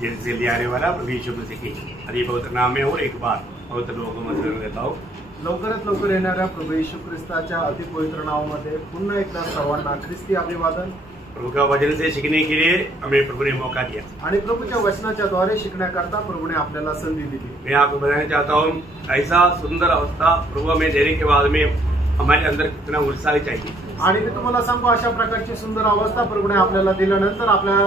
जिनसे ले आने वाला प्रभु यीशु मसीह की हरि पवित्र नाम में और एक बार पवित्र लोगों में देता हूँ। लवकरात लवकर येणाऱ्या प्रभू येशू ख्रिस्ताच्या अतिपवित्र नावामध्ये पुन्हा एकदा सर्वांना ख्रिस्ती अभिवादन। प्रभु का वचन से सीखने के लिए हमें प्रभु ने मौका दिया आणि प्रभूच्या वचनाच्या द्वारे शिकण्याकरता प्रभूने आपल्याला संधी दिली। मैं आपको बताना चाहता हूँ, ऐसा सुंदर अवस्था प्रभु हमें देने के बाद में हमारे अंदर कितना उत्साह चाहिए। आणि मी तुम्हाला सांगू, अशा प्रकारची सुंदर अवस्था प्रभूने आपल्याला दिल्यानंतर आपल्या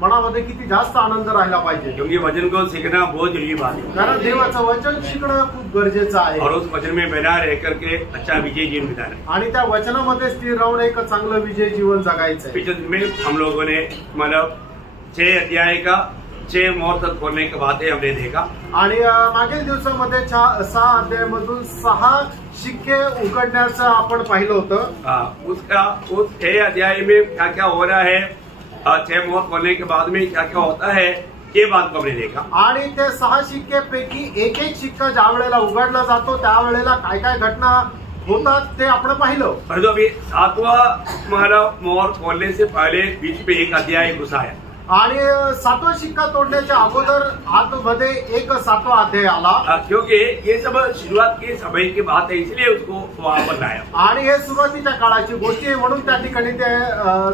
मनामध्ये किती जास्त आनंद राहिला पाहिजे, क्योंकि वचन को सीखना बहुत जरूरी बात है। कारण देवाचं वचन शिकणं खूप गरजेचं आहे और उस वचन में बना रह करके अच्छा विजय जीवन बिताना। आणि त्या वचनामध्ये स्थिर राहून एक चांगलं विजय जीवन जगायचं आहे। पिछले दिन में हम लोगों ने मतलब 6 अध्याय का 6 मुहूर्त खोलने के बातें हमने देखा आणि मागील दिवसामध्ये 6 अध्यायामधून 6 शिक्के उघडण्याचं आपण पाहिलं होतं। उसका उस 6 अध्याय में क्या क्या हो रहा है, 6 मुहूर्त खोलने के बाद में क्या क्या होता है, ये बात को हमने देखा। आणि ते 6 शिक्केपैकी एक एक शिक्का ज्या वेळेला उघडला जातो त्यावेळेला काय काय घटना होतात ते आपण पाहिलं। परंतु अभी 7वां हमारा मुहूर्त खोलने से पहले बीच में एक अध्याय घुसा है आणि 7वां शिक्का तोडण्याच्या अगोदर आतमध्ये एक 7वां अध्याय आला, क्योंकि ये सब शुरुआत के समय की बात है, इसलिए उसको वहां पर लाया। आणि हे सुरुवातीच्या काळाची गोष्टी आहे म्हणून त्या ठिकाणी ते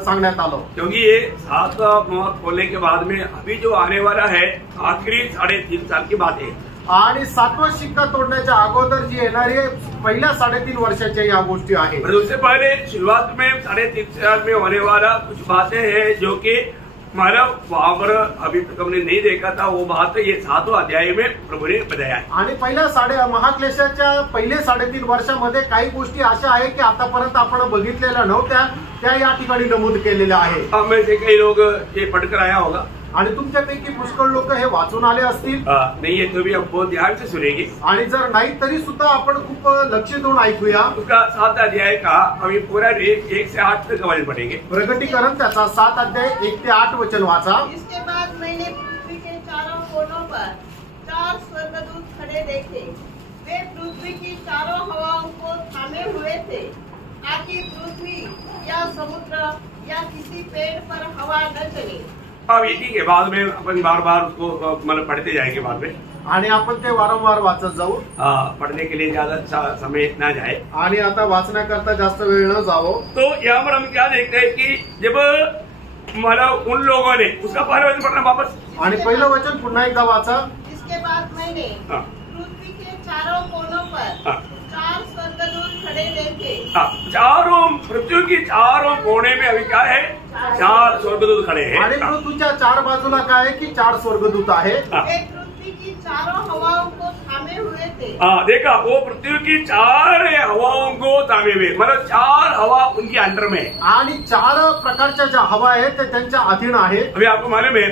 सांगण्यात आलं। क्योंकि ये 7वां मुहूर्त खोलने के बाद में अभी जो आने वाला है आखिरी 3.5 साल की बात है। आणि 7वां शिक्का तोडण्याच्या अगोदर जी येणारी पहिल्या 3.5 वर्षाच्या या गोष्टी आहेत। उससे पहले शुरुआत में 3.5 साल में होने वाला कुछ बातें हैं जो कि हमारा वहां पर अभी तक हमने नहीं देखा था, वो बात ये 7वां अध्याय में प्रभु ने बताया है। आणि पहिल्या महाक्लेशाच्या पहिले 3.5 वर्षामध्ये काही गोष्टी अशा आहे की आतापर्यंत आपण बघितलेल्या नव्हत्या, त्या या ठिकाणी नमूद केलेल्या आहेत। हम में से कई लोग ये पढ़कर आया होगा आणि तुमच्यापैकी पुष्कळ लोक हे वाचून आले असतील। नहीं है तो भी हम बहुत ध्यान से सुनेंगे, आणि जर नाही तरी सुद्धा आपण खूप लक्ष देऊन ऐकूया। उसका 7 अध्याय का अभी पूरा 1 से 8 तक वचन पढ़ेंगे। प्रकटीकरण त्याचा 7 अध्याय 1 ते 8 वचन वाचा। इसके बाद मैंने पृथ्वी के चारों कोनों पर 4 स्वर्गदूत खड़े देखे। वे पृथ्वी की चारों हवाओं को थामे हुए थे, ताकि पृथ्वी या समुद्र या किसी पेड़ पर हवा न चले। अब इसी के बाद में अपन बार बार उसको मतलब पढ़ते जाएंगे बाद में, आणि आपण ते वारंवार वाचत जाऊ। पढ़ने के लिए ज्यादा समय ना जाए आणि आता वाचण्याकरता जास्त वेळ न जावो। तो यहाँ पर हम क्या देखते हैं कि जब मतलब उन लोगों ने उसका पहले वचन पढ़ना वापस, आणि पहिलं वचन पुन्हा एकदा वाचा। इसके बाद मैंने पृथ्वी के चारों कोनों पर 4 स्वर्गदूत खड़े देखे। चारों पृथ्वी की चारों कोने में अभी क्या है, 4 स्वर्गदूत खड़े हैं। आणि पृथ्वीच्या 4 बाजूला काय आहे की 4 स्वर्गदूत आहेत। वे पृथ्वी की चारों हवाओं को थामे हुए थे। देखा, वो पृथ्वी की 4 हवाओं को थामे हुए, मतलब 4 हवा उनके अंडर में है। आणि 4 प्रकारच्या ज्या हवा आहेत ते त्यांच्या अधीन आहेत। अभी आपको मालूम है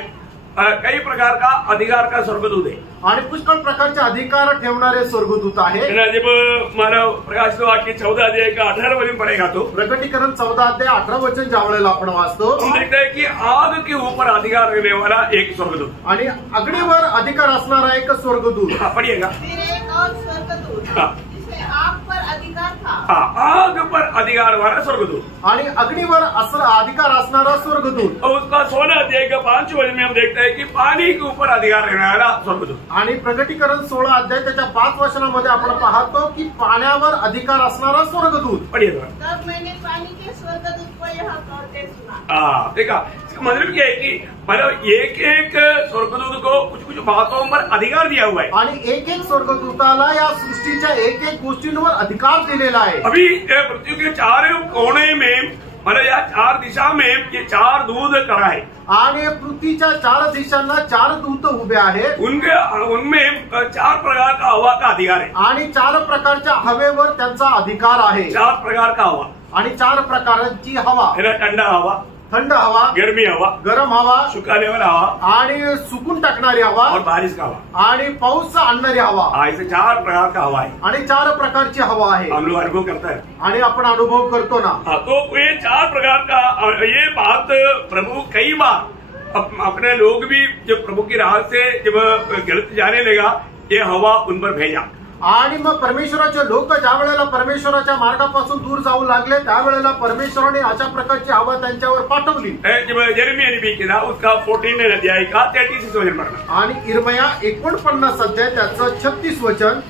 कई प्रकार का अधिकार का स्वर्गदूत है, आणि पुष्कळ प्रकारचे अधिकार ठेवणारे स्वर्गदूत आहेत। जब हमारा प्रकाश वाक्य 14 अध्याय का 18 वचन पढ़ेगा तो प्रकटीकरण 14 अध्याय 18 वचन ज्या वेळेला आपण वाचतो हम देखते हैं कि आग के ऊपर अधिकार रखने वाला एक स्वर्गदूत, आणि अग्नीवर अधिकार असणारा एक स्वर्गदूत। पढ़िएगा। फिर एक और स्वर्गदूत जिसे आग पर अधिकार था। आग पर अधिकार वाला स्वर्गदूत, आणि अग्नीवर अधिकार असणारा स्वर्गदूत। और उसका 16 अध्याय का 5 वचन में हम देखते हैं कि पानी के ऊपर अधिकार रखने वाला स्वर्गदूत। आणि प्रकटीकरण 16 अध्याय त्याच्या 5 वचनामध्ये आपण पाहतो की पाण्यावर अधिकार असणारा स्वर्गदूत। पढ़िएगा। तब मैंने पानी के स्वर्गदूत को यह कहते सुना। देखा, इसका मतलब क्या है कि मतलब एक एक स्वर्गदूत को कुछ कुछ बातों पर अधिकार दिया हुआ है, आणि एक एक स्वर्गदूताला या सृष्टीच्या एक एक गोष्टींवर अधिकार दिलेला आहे। अभी पृथ्वी के 4 कोने में मतलब या 4 दिशा में ये 4 दूत खड़ा है, आणि पृथ्वीच्या 4 दिशांना 4 दूत उभे आहेत। उनमें 4 प्रकार का हवा का अधिकार है, आणि 4 प्रकारच्या हवेवर त्यांचा अधिकार आहे। 4 प्रकार का हवा, आणि 4 प्रकारची हवा, ठंडा हवा, थंड हवा, गर्मी हवा, गरम हवा, सुखाने वाला हवा, आणि सुकून टाकणारी हवा, और बारिश का हवा, आणि पाऊस आणणारी हवा। ऐसे 4 प्रकार का हवा है, आणि 4 प्रकारची हवा आहे। हम लोग अनुभव करता है, आणि आपण अनुभव करतो ना। तो ये 4 प्रकार का, ये बात प्रभु कई बार अपने लोग भी जब प्रभु की राह से जब गलत जाने लगा, ये हवा उन पर भेजा। आणि मग परमेश्वराचे लोक ज्या वेळेला परमेश्वराच्या मार्गापासून दूर जाऊ लागले त्यावेळेला परमेश्वराने अशा प्रकारची हवा त्यांच्यावर पाठवली. जब यिर्मयाह ने भी किया उसका 14 अध्याय का 33 वचन पढ़ना. आणि इर्मया 49 अध्याय त्याचं 36 वचन.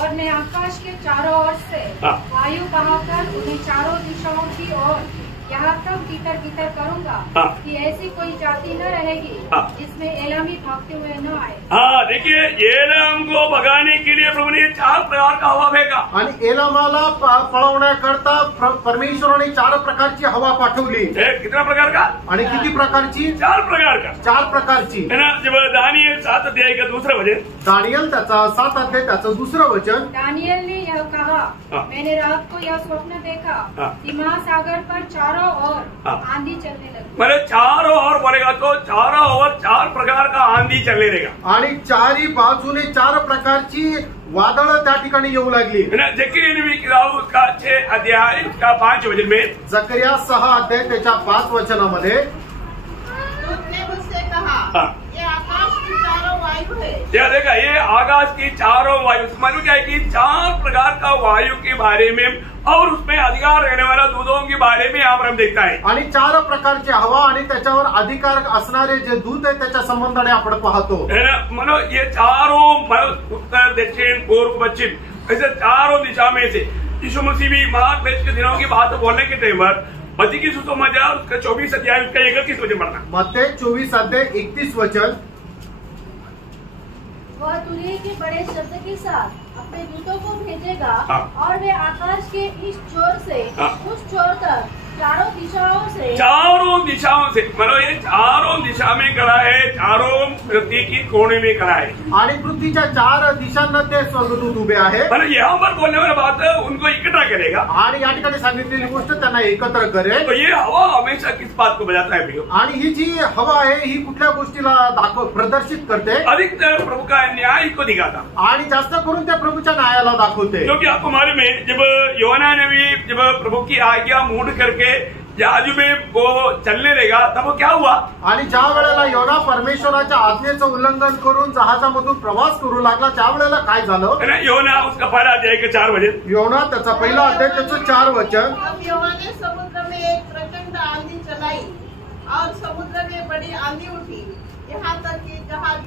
और मैं आकाश के चारों ओर से वायु बहाकर उन्हें चारों दिशाओं की ओर यहाँ तक भीतर भीतर करूँगा कि ऐसी कोई जाति न रहेगी जिसमें एलामी भागते हुए न आए. हाँ, देखिए एलाम को भगाने के लिए प्रभु ने 4 प्रकार का हवा फेंका. आणि एलामाला पळवण्याकरता परमेश्वराने 4 प्रकारची हवा पाठवली. कितना प्रकार का? आणि किती प्रकारची? 4 प्रकार का. 4 प्रकारची. है ना. जब दानियल 7 अध्याय का दूसरा वचन. दानियल त्याचा 7 अध्याय त्याचं दुसरं वचन. दानियल ने यह कहा, मैंने रात को यह स्वप्न देखा कि महासागर पर चारों और आंधी चलने लगी. मैंने चारों ओर बोलेगा तो चारों ओर 4 प्रकार का आंधी चलने लगा. आणि 4ही बाजूने 4 प्रकारची वादळ त्या ठिकाणी येऊ लागली. जकरिया ने भी किया उसका 6 अध्याय उसका 5 वचन में. जकरिया 6 अध्याय त्याच्या 5 वचनामध्ये. दूत ने मुझसे कहा, ये आकाश की चारों वायु है. क्या देखा, ये आकाश की चारों वायु. मालूम क्या है कि 4 प्रकार का वायु के बारे में और उसमें अधिकार रहने वाला दूतों के बारे में यहाँ पर हम देखता है. आणि 4 प्रकारची हवा आणि त्याच्यावर अधिकार असणारे जे दूत आहेत त्याच्या संबंधाने आपण पाहतो. मनो ये चारों उत्तर दक्षिण पूर्व पश्चिम ऐसे चारों दिशा में से यीशु मसीह भी महाक्लेश के दिनों की बात बोलने के टाइम पर मत्ती की सुसमाचार उसका 24 अध्याय उसका 31 वचन पढ़ना. मत्ती 24 अध्याय 31 वचन. वह तुरही के बड़े शब्द के साथ अपने दूतों को भेजेगा और वे आकाश के इस छोर से उस छोर तक चारों दिशाओं से मतलब ये चारों दिशा में करा है, चारों पृथ्वी की कोने में करा है. आणि पृथ्वीच्या 4 दिशांना ते स्वर्गदूत उभे आहे. मतलब यहाँ पर बोलने वाली बात है उनको इकट्ठा करेगा. आणि या ठिकाणी सांगितलेली गोष्ट त्यांना एकत्र करेल. तो ये हवा हमेशा किस बात को बजाता है भैया? आणि ही जी हवा आहे ही कुठल्या गोष्टीला प्रदर्शित करते? अधिकतर प्रभु का न्याय को दिखाता. आणि जास्त करून त्या प्रभूच्या न्यायाला दाखवते. क्योंकि आपको मालूम है जब योना ने भी जब प्रभु की आज्ञा मूड करके जहाज में वो चलने लगा तब वो क्या हुआ? आणि ज्या वेळेला योना परमेश्वराच्या आज्ञेचं उल्लंघन करून जहाजामधून प्रवास करू लागला त्यावेळेला काय झालं? योना उसका पहला अध्याय के 4 वचन. योना त्याचा पहिला अध्याय त्याचं 4 वचन. अब यहोवा ने समुद्र में एक प्रचंड आंधी चलाई और समुद्र में बड़ी आंधी उठी यहाँ तक कि जहाज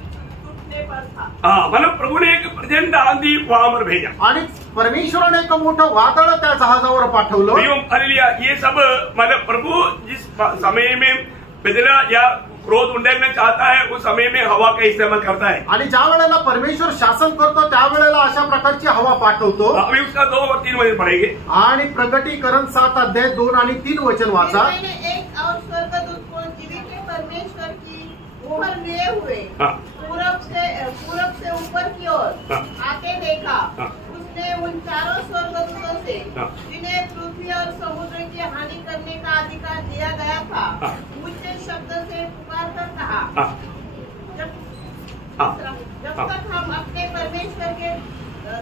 टूटने पर था. हाँ, मतलब प्रभु ने एक प्रचंड आंधी वहां पर भेजा. आणि परमेश्वराने एक मोठं वादळ त्या जहाजावर पाठवलं. हालेलुया. ये सब मतलब प्रभु जिस समय में बदला या क्रोध उंडेलना चाहता है उस समय में हवा का इस्तेमाल करता है. आणि ज्या वेळेला परमेश्वर शासन करतो त्यावेळेला अशा प्रकारची हवा पाठवतो. अभी उसका 2 और 3 वचन पढ़ेंगे. आणि प्रगटीकरण 7 अध्याय 2 आणि 3 वचन वाचा. मैंने एक और स्वर्गदूत को जीवित परमेश्वर की मोहर लिए हुए पूरब से ऊपर की ओर आते देखा. उसने उन चारों स्वर्गदूतों से जिन्हें पृथ्वी और समुद्र की हानि करने का अधिकार दिया गया था मुझसे शब्द से पुकार कर कहा, जब तक हम अपने परमेश्वर के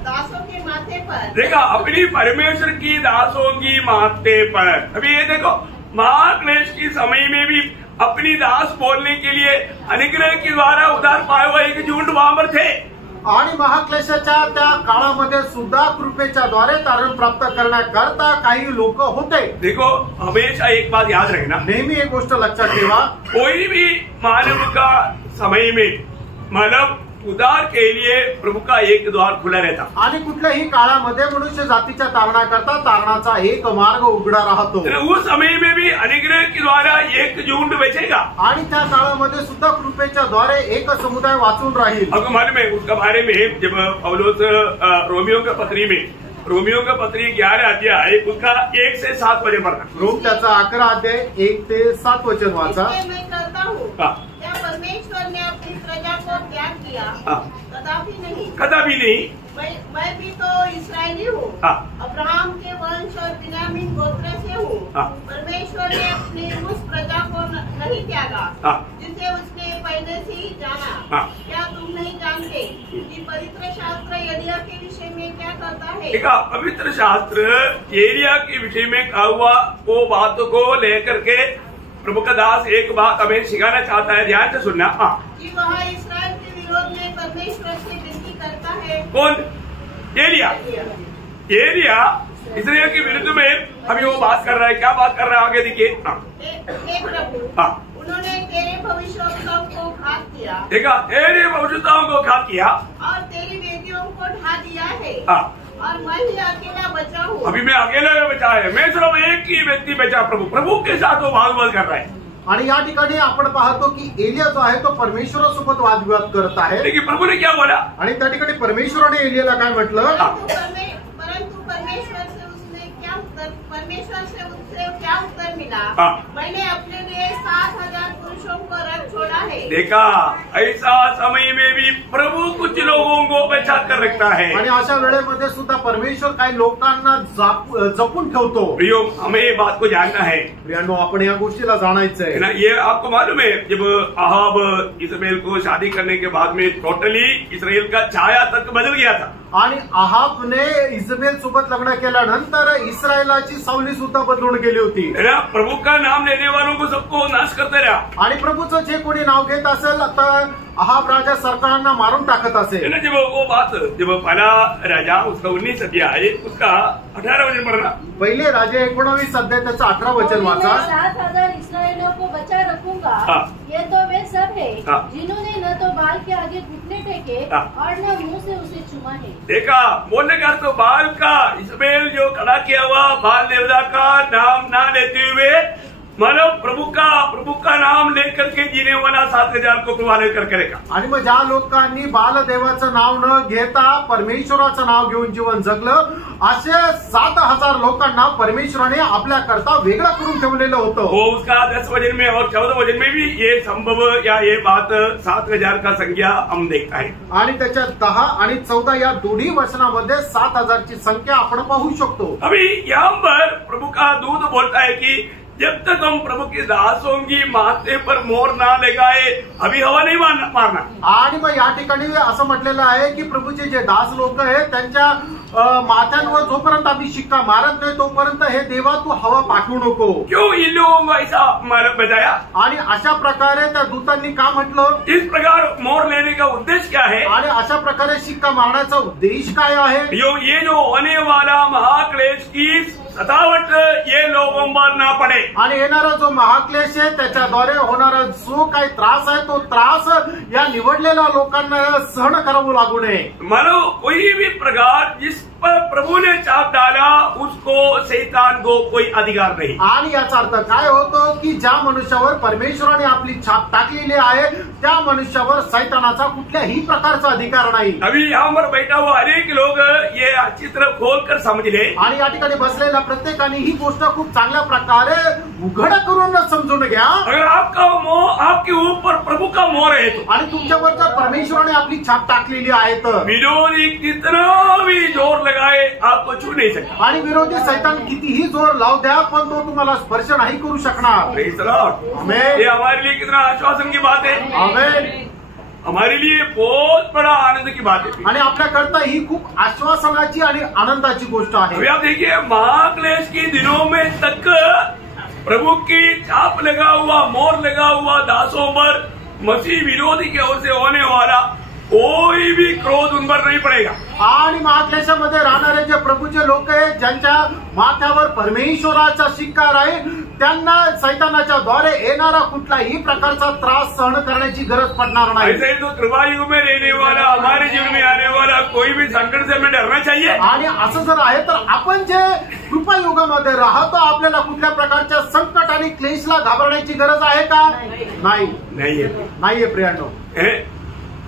दासों के माथे पर. देखा, अपनी परमेश्वर की दासों की माथे पर. अभी ये देखो महाक्लेश की समय में भी अपनी दास बोलने के लिए अनुग्रह के द्वारा उधार पाए हुए एक झूठ वहां पर थे. आणि महाक्लेशाच्या त्या काळामध्ये सुद्धा कृपेच्या द्वारे तारण प्राप्त करण्याकरता काही लोक होते. देखो, हमेशा एक बात याद रखना, नेहमी एक गोष्ट लक्षात ठेवा, कोई भी मानव का समय में मतलब उद्धार के लिए प्रभु का एक द्वार खुला रहता. आणि कुठल्याही काळामध्ये मनुष्य जातीच्या तारणाकरता तारणाचा एक मार्ग उघडा राहतो. उस समय में भी अनुग्रह के द्वारा एक झुंड बचेगा. आणि त्या काळामध्ये सुद्धा कृपेच्या द्वारे एक समुदाय वाचून राहील. आपको मालूम है उसका बारे में जब पौलुस रोमियो का पत्री में रोमियो का पत्री 11 अध्याय उसका 1 से 7 वचन पढ़ना. रोम त्याचा 11 अध्याय 1 ते 7 वचन वाचा. मैं करता हूँ क्या परमेश्वर ने अपनी प्रजा को त्याग किया? कदापि नहीं. कदापि नहीं. मैं भी तो इस्राएली हूँ, अब्राहम के वंश और बिन्यामीन गोत्र से हूँ. परमेश्वर ने अपनी उस प्रजा को नहीं त्यागा जिसे उसने पहले से ही जाना. क्या तुम नहीं जानते कि पवित्र शास्त्र एलिया के विषय में क्या कहता है? पवित्र शास्त्र एलिया के विषय में कहा हुआ वो बातों को लेकर के प्रभु का दास एक बात हमें सिखाना चाहता है. ध्यान से सुनना. कि वह इस्राएल के विरोध में परमेश्वर से विनती करता है। कौन? एलिया। इसराइल के विरुद्ध में अभी वो बात कर रहा है। क्या बात कर रहा है आगे देखिए। हे प्रभु, उन्होंने तेरे भविष्यवक्ताओं को घात किया। देखा, तेरे भविष्यवक्ताओं को घात किया और तेरी वेदियों को ढा दिया है। और मैं ही अकेला बचा हूँ। अभी मैं अकेला बचा है, मैं सिर्फ एक ही व्यक्ति बचा। प्रभु के साथ वो भागवत कर रहा है। आणि या ठिकाणी आपण पाहतो की एलिया जो आहे तो परमेश्वरासोबत वादविवाद करत आहे। लेकिन प्रभु ने क्या बोला? आणि त्या ठिकाणी परमेश्वराने एलियाला काय म्हटलं? परंतु परमेश्वर से उससे क्या उत्तर मिला? मैंने अपने लिए 7,000 पुरुषों को रख छोड़ा है। देखा, ऐसा समय में भी प्रभु कुछ लोगों को बचा कर रखता है। आणि अशा वेळेमध्ये सुद्धा परमेश्वर काही लोकांना जपून ठेवतो। प्रियो, हमें ये बात को जानना है। प्रियांनो, आपण या गोष्टीला जाणायचं आहे ना। ये आपको मालूम है, जब अहाब इस्राएल को शादी करने के बाद में टोटली इस्राएल का छाया तक बदल गया था। आणि अहाबने इजबेल सोबत लग्न केल्यानंतर इस्रायलाची सावली सुद्धा बदलून गेली होती। प्रभु का नाम लेने वालों को सबको नाश करते रहा। आणि प्रभुचं जे कोणी नाव घेत असेल तर अहाब राजा सरकारांना मारून टाकत असेल। जब वो बात, जब पहला राजा उसका 19 अध्याय उसका 18 वचन पढ़ना। पहिले राजे 19 अध्याय त्याचं 18 वचन वाचा। 7,000 इसराइलियों को बचा रखूंगा। ये तो वे सब है जिन्होंने न तो बाल के आगे घुटने टेके और न मुंह से उसे चूमा है। देखा, बोलने का तो बाल का इस्राएल जो खड़ा किया हुआ बाल देवता का नाम ना लेते हुए, मतलब प्रभु का नाम लेकर के जीने वाला 7,000 को तुम्हारे कर करेगा। आणि मग ज्या लोकांनी बालदेवाचं नाव न घेता परमेश्वराचं नाव घेऊन जीवन जगलं, असे 7,000 लोकांना परमेश्वराने आपल्या करता वेगळा करून ठेवलेलं होतं। वो उसका 10 वचन में और 14 वचन में भी ये संभव या ये बात 7,000 का संख्या हम देखता है। आणि त्याच्या 10 आणि 14 या दोन्ही वचनामध्ये 7,000 ची संख्या आपण पाहू शकतो। अभी यहाँ पर प्रभु का दूत बोलता है कि जब तक हम प्रभु के दासों की माथे पर मोहर ना लगाए, अभी हवा नहीं मारना। आणि मग या ठिकाणी असं म्हटलेलं आहे की प्रभूचे जे दास लोक आहेत त्यांच्या माथ्यांवर जोपर्यंत आम्ही शिक्का मारत नाही तोपर्यंत हे देवा तू हवा पाठवू नको। क्यों इन लोगों को ऐसा बताया? आणि अशा प्रकारे त्या दूतांनी का म्हटलं? इस प्रकार मोहर लेने का उद्देश्य क्या है? आणि अशा प्रकारे शिक्का मारण्याचा उद्देश काय आहे? ये जो होने वाला महाक्लेश की सतावट ये लोगों पर ना पड़े। आणि येणारा जो महाक्लेश आहे त्याच्याद्वारे होणारा जो काही त्रास आहे तो त्रास या निवडलेल्या लोकांना सहन करावं लागू नये। मानो कोई भी प्रकार जिस पर प्रभु ने छाप डाला उसको शैतान को कोई अधिकार नहीं। आणि याचा अर्थ काय होतो की ज्या मनुष्यावर परमेश्वराने आपली छाप टाकलेली आहे त्या मनुष्यावर शैतानाचा कुठल्याही प्रकारचा अधिकार नाही। अभी यहाँ पर बैठा हुआ अनेक लोग ये अच्छी तरह खोल कर समझ ले। आणि या ठिकाणी बसलेल्या प्रत्येकाने ही गोष्ट खूप चांगल्या प्रकारे उघड करून समजून घ्या। अगर आपका मोह आपके ऊपर प्रभु का मोह है तो, आणि तुमच्यावर जर परमेश्वराने आपली छाप टाकलेली आहे तर विरोधी कितना भी जोर लगाए आपको छू नहीं सकता। आणि विरोधी शैतान कितीही जोर लावू द्या पण तो तुम्हाला स्पर्श नाही करू शकणार। Praise the Lord. आमेन। ये हमारे लिए कितना आश्वासन की बात है। आमेन। हमारे लिए बहुत बड़ा आनंद की बात है। आणि आपल्याकरता ही खूप आश्वासनाची आणि आनंदाची गोष्ट अभी आहे। आप देखिए, महाक्लेश के दिनों में तक प्रभु की छाप लगा हुआ मोहर लगा हुआ दासों पर मसीह विरोधी की ओर से होने वाला कोई भी क्रोध उन पर नहीं पड़ेगा। आणि महाक्लेशामध्ये राहणारे जे प्रभूचे लोक आहेत ज्यांच्या माथ्यावर परमेश्वराचा शिक्का राहील त्यांना शैतानाच्या द्वारे येणारा कुठलाही प्रकारचा त्रास सहन करण्याची गरज पडणार नाही। ऐसे ही तो कृपा युग में रहने वाला, हमारे जीवन में आने वाला कोई भी संकट से हमें डरना चाहिए। आणि असं जर आहे तर आपण जे कृपा युगामध्ये राहतो आपल्याला कुठल्या प्रकारच्या संकट आणि क्लेशला घाबरण्याची गरज आहे का? नहीं है। नाहीये प्रियांनो।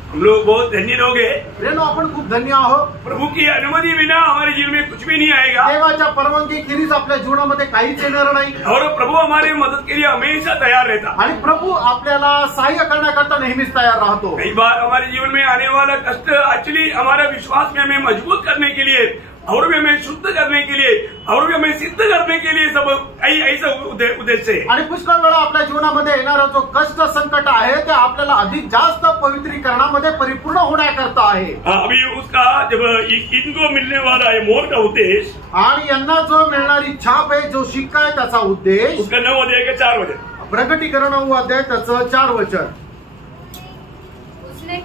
हम लोग बहुत धन्य लोग हैं। प्रियांनो, आपण खूप धन्य आहोत। प्रभु की अनुमति बिना हमारे जीवन में कुछ भी नहीं आएगा। देवाच्या परवानगीखेरीज आपल्या जीवनामध्ये काहीच येणार नाही। और प्रभु हमारी मदद के लिए हमेशा तैयार रहता। आणि प्रभू आपल्याला सहाय्य करण्याकरता नेहमीच तयार राहतो। कई बार हमारे जीवन में आने वाला कष्ट एक्चुअली हमारा विश्वास में हमें मजबूत करने के लिए और भी हमें शुद्ध करने के लिए और भी हमें सिद्ध करने के लिए सब ऐसा उद्देश्य है। आणि पुष्कळ वेळा आपल्या जीवनामध्ये येणारा जो कष्ट संकट आहे ते आपल्याला अधिक जास्त पवित्रीकरणामध्ये परिपूर्ण होण्याकरता आहे। अभी उसका जब इनको मिलने वाला है मोहर का उद्देश्य आणि यांना जो मिळणारी छाप आहे जो शिक्का आहे त्याचा उद्देश उसका 9 अध्याय का 4 वचन। प्रकटीकरण 9 अध्याय त्याचं 4 वचन। उसने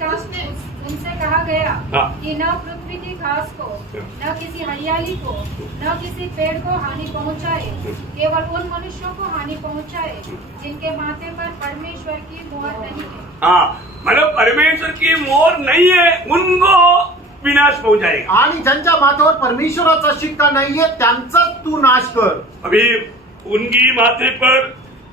उनसे कहा गया हाँ। कि न पृथ्वी की घास को, न किसी हरियाली को, न किसी पेड़ को हानि पहुंचाए, केवल उन मनुष्यों को हानि पहुंचाए जिनके माथे पर परमेश्वर की मोहर नहीं है। हाँ, मतलब परमेश्वर की मोहर नहीं है, उनको विनाश पहुंचाएगा। आणि ज्यांच्या माथ्यावर परमेश्वराचा शिक्का नाहीये त्यांचा तू नाश कर। अभी उनकी माथे पर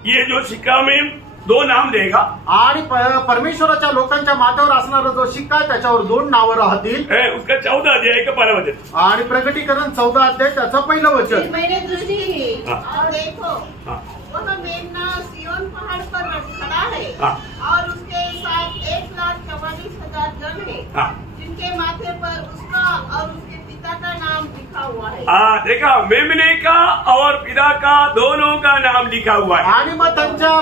ये जो शिक्का में 2 नाम देगा, आणि परमेश्वराच्या लोकांच्या माथ्यावर असणारा जो शिक्का आहे त्याच्यावर 2 नावं राहतील। उसका 14 अध्याय का 12 वचन। आणि प्रकटीकरण 14 अध्याय त्याचं पहिलं वचन। मैंने दृष्टि की हाँ। और देखो हाँ। वह मेमना सिय्योन पहाड़ पर खड़ा है हाँ। और उसके साथ 1,44,000 जन है हाँ। जिनके माथे पर उसका और उसके पिता का नाम लिखा हुआ है। देखा, मेमने का और पिता का दोनों का नाम लिखा हुआ है। आणि मग त्यांच्या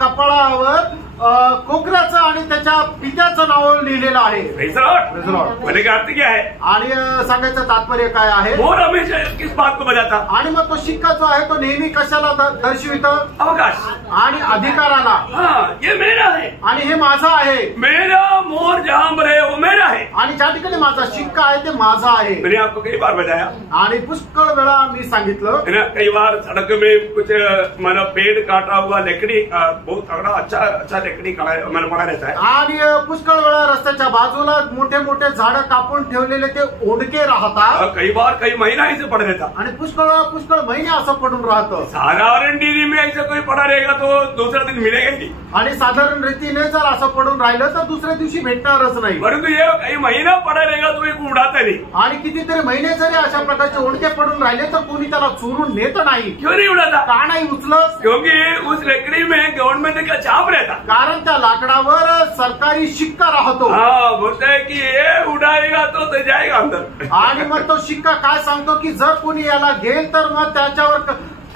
कपाळावर कोकराचं आणि त्याच्या पित्याचं नाव लिहिलेलं आहे। Praise the Lord। बोले का अर्थ क्या है? आणि सांगायचं तात्पर्य काय आहे? मोहर हमेशा किस बात को बताता? आणि मग तो शिक्का जो आहे तो नेहमी कशाला दर्शवितो? अवकाश आणि अधिकाराला। हाँ, ये मेरा है, आणि हे माझा आहे। मेरा मोहर जहाँ पर है वो मेरा है। आणि ज्या ठिकाणी माझा शिक्का आहे ते माझा आहे। मैंने आपको कई बार बताया, आणि पुष्कळ वेळा मी सांगितलं है ना, कई बार सड़क में कुछ मानो पेड़ काटा हुआ लकड़ी, बहुत तगड़ा अच्छा लकड़ी मैंने पड़ा रहता है। आणि पुष्कळ वेळा रस्त्याच्या बाजूला मोठे मोठे झाडं कापून ठेवलेले ते ओंडके राहतात। कई बार कई महीना ऐसे पड़ा रहता। आणि पुष्कळ महिने असं पडून राहतं। साधारण डिग्री में ऐसा कोई पड़ा रहेगा तो दूसरा दिन मिलेगा ही नहीं। आणि साधारण रीतीने जर असं पडून राहिलं तर दुसऱ्या दिवशी भेटणारच नाही। परंतु ये कई महीना पड़ा रहेगा तो एक उड़ाता नहीं। आणि कितीतरी महिने जरी अशा प्रकारचे ओंडके पडून राहिले तर कोणी त्याला चोरून नेत नाही। क्यों नहीं उड़ाता? का नाही उचलत? क्योंकि उस लकड़ी में गवर्नमेंट का छाप रहता। कारण त्या लाकडावर सरकारी शिक्का राहतो। हाँ, बोलता है कि ये उड़ाएगा तो जाएगा अंदर। आणि मग तो शिक्का काय सांगतो की जर कोणी याला घेईल तर मग त्याच्यावर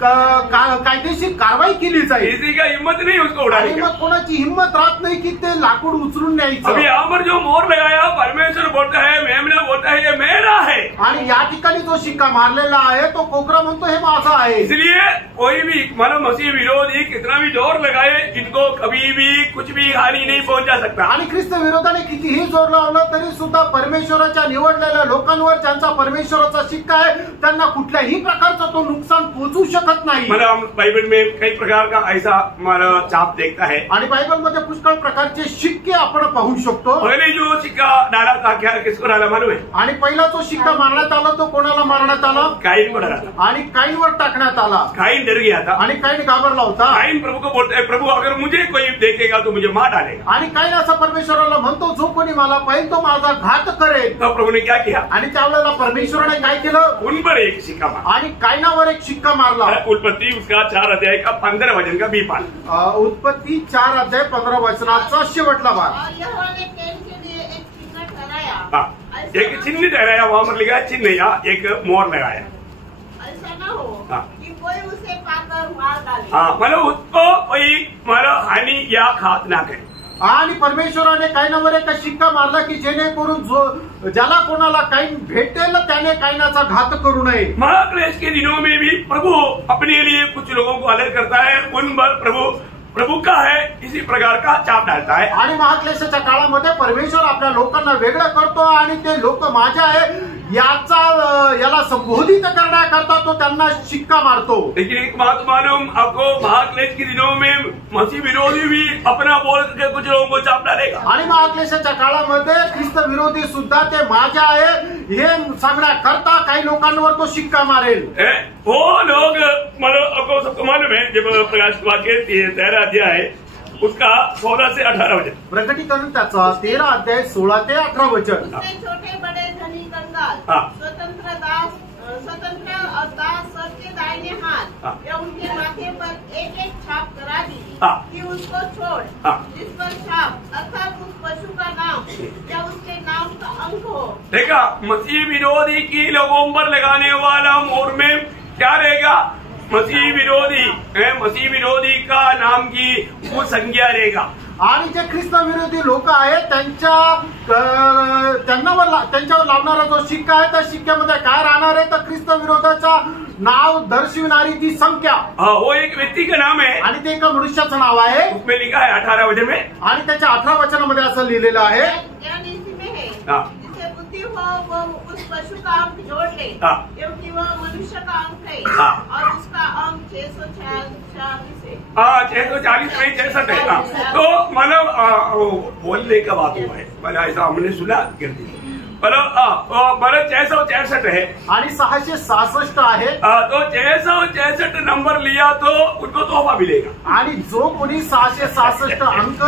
कायदेशीर कारवाई केली जाईल। किसी का हिम्मत नहीं उसको उड़ाने आणि का। मग कोणाची हिंमत राहत नाही की ते लाकूड उचलून न्यायचं। अभी यहाँ पर जो मोहर लगाया, परमेश्वर बोलता है, मेमना बोलता है ये मेरा है। आणि या ठिकाणी जो शिक्का मारलेला आहे तो कोकरा म्हणतो हे माझा आहे। इसलिए कोई भी मानव मसीह विरोधी कितना भी जोर लगाए, इनको कभी भी कुछ भी हानि नहीं पहुंचा सकता। आणि ख्रिस्त विरोधाने कितीही जोर लावलं तरी सुद्धा परमेश्वराच्या निवडलेल्या लोकांवर ज्यांचा परमेश्वराचा शिक्का आहे त्यांना कुठल्याही प्रकारचा तो नुकसान पोहोचू शकत नाही। मतलब हम बाइबल में कई प्रकार का ऐसा हमारा छाप देखता है। आणि बायबलमध्ये पुष्कळ प्रकारचे शिक्के आपण पाहू शकतो। पहले जो सिक्का डाला था, क्या किसको डाला मालूम है? आणि पहिला जो शिक्का मारण्यात आला तो कोणाला मारण्यात आला? काइन को डाला था। आणि काईनवर टाकण्यात आला। काइन डर गया था। आणि काईन घाबरला होता। काइन प्रभु को बोलता है, प्रभु अगर मुझे कोई देखेगा तो मुझे मार डालेगा। आणि काईन असं परमेश्वराला म्हणतो जो कोणी मला पाहिजे तो माझा घात करेल। तो प्रभु ने क्या किया? आणि त्यावेळेला परमेश्वराने काय केलं? उन पर एक सिक्का मारा। आणि कायनावर एक शिक्का मारला। उत्पत्ति उसका 4 अध्याय का 15 वचन का बी पाठ। उत्पत्ति 4 अध्याय 15 वचनाचा शेवटला भाग। और यहोवा ने कैन के लिए एक चिन्ह ठहराया। हाँ, एक चिन्ह ठहराया, वहां पर लिखा है चिन्ह, या एक मोहर लगाया। ऐसा न हो हाँ। कि कोई उसे पाकर मार डाले। हाँ, मतलब उसको कोई मतलब हानि या घात ना करे। आणि परमेश्वराने कायनावर एक शिक्का मारला की जेणेकरून जो ज्याला कोणाला काईन भेटेल त्याने कायनाचा घात करू नये। महाक्लेश के दिनों में भी प्रभु अपने लिए कुछ लोगों को अलग करता है, उन पर प्रभु का है इसी प्रकार का छाप डालता है। आणि महाक्लेशाच्या काळामध्ये परमेश्वर आपल्या लोकांना वेगळं करतो आणि ते लोक माझे आहे याला संबोधित करण्याकरता तो त्यांना शिक्का मारतो। लेकिन एक बात मालूम आपको, महाक्लेश के दिनों में मसीह विरोधी भी अपना बोल करके कुछ लोगों को छाप डालेगा। आणि महाक्लेशाच्या काळामध्ये ख्रिस्त विरोधी सुद्धा ते माझे आहे हे सांगण्याकरता काही लोकांवर तो शिक्का मारेल। वो लोग मतलब आपको सबको मालूम है, जब प्रकाश वाक्य 13 अध्याय उसका 16 से 18 वचन। प्रकटीकरण त्याचा 13 अध्याय 16 ते 18 वचन। छोटे बड़े धनी कंगाल, हाँ। स्वतंत्र और दास सबके दाहिने हाथ हाँ। या उनके माथे पर एक एक छाप करा दी हाँ। कि उसको छोड़, हाँ। जिस पर छाप अर्थात उस पशु का नाम या उसके नाम का अंक हो। देखा, मसीह विरोधी की लोगों पर लगाने वाला मोहर में क्या रहेगा? मसीह विरोधी का नाम की वो संज्ञा रहेगा। आणि जे ख्रिस्त विरोधी लोक आहेत त्यांच्यावर लावणारा जो शिक्का आहे त्या शिक्क्यामध्ये काय राहणार आहे तर ख्रिस्त विरोधाचा नाव दर्शविणारी ती संख्या। वो एक व्यक्ति का नाम है आणि ते एका मनुष्याचं नाव आहे। उसमें लिखा है 18 वचन में, आणि त्याच्या 18 वचनामध्ये असं लिहिलेलं आहे, ज्ञान इसी में है जिसे बुद्धि हो वो उस पशु का अंक जोड़ ले, क्योंकि वह मनुष्य का अंक है और उसका अंक 646 है। 640 नहीं 66 है। तो मतलब बोलने का बात हुआ है, मतलब ऐसा हमने सुना करती बरं 666 है आणि 666 आहे। तो 666 नंबर लिया तो उनको तोहफा मिलेगा, आणि जो कोणी 666 अंक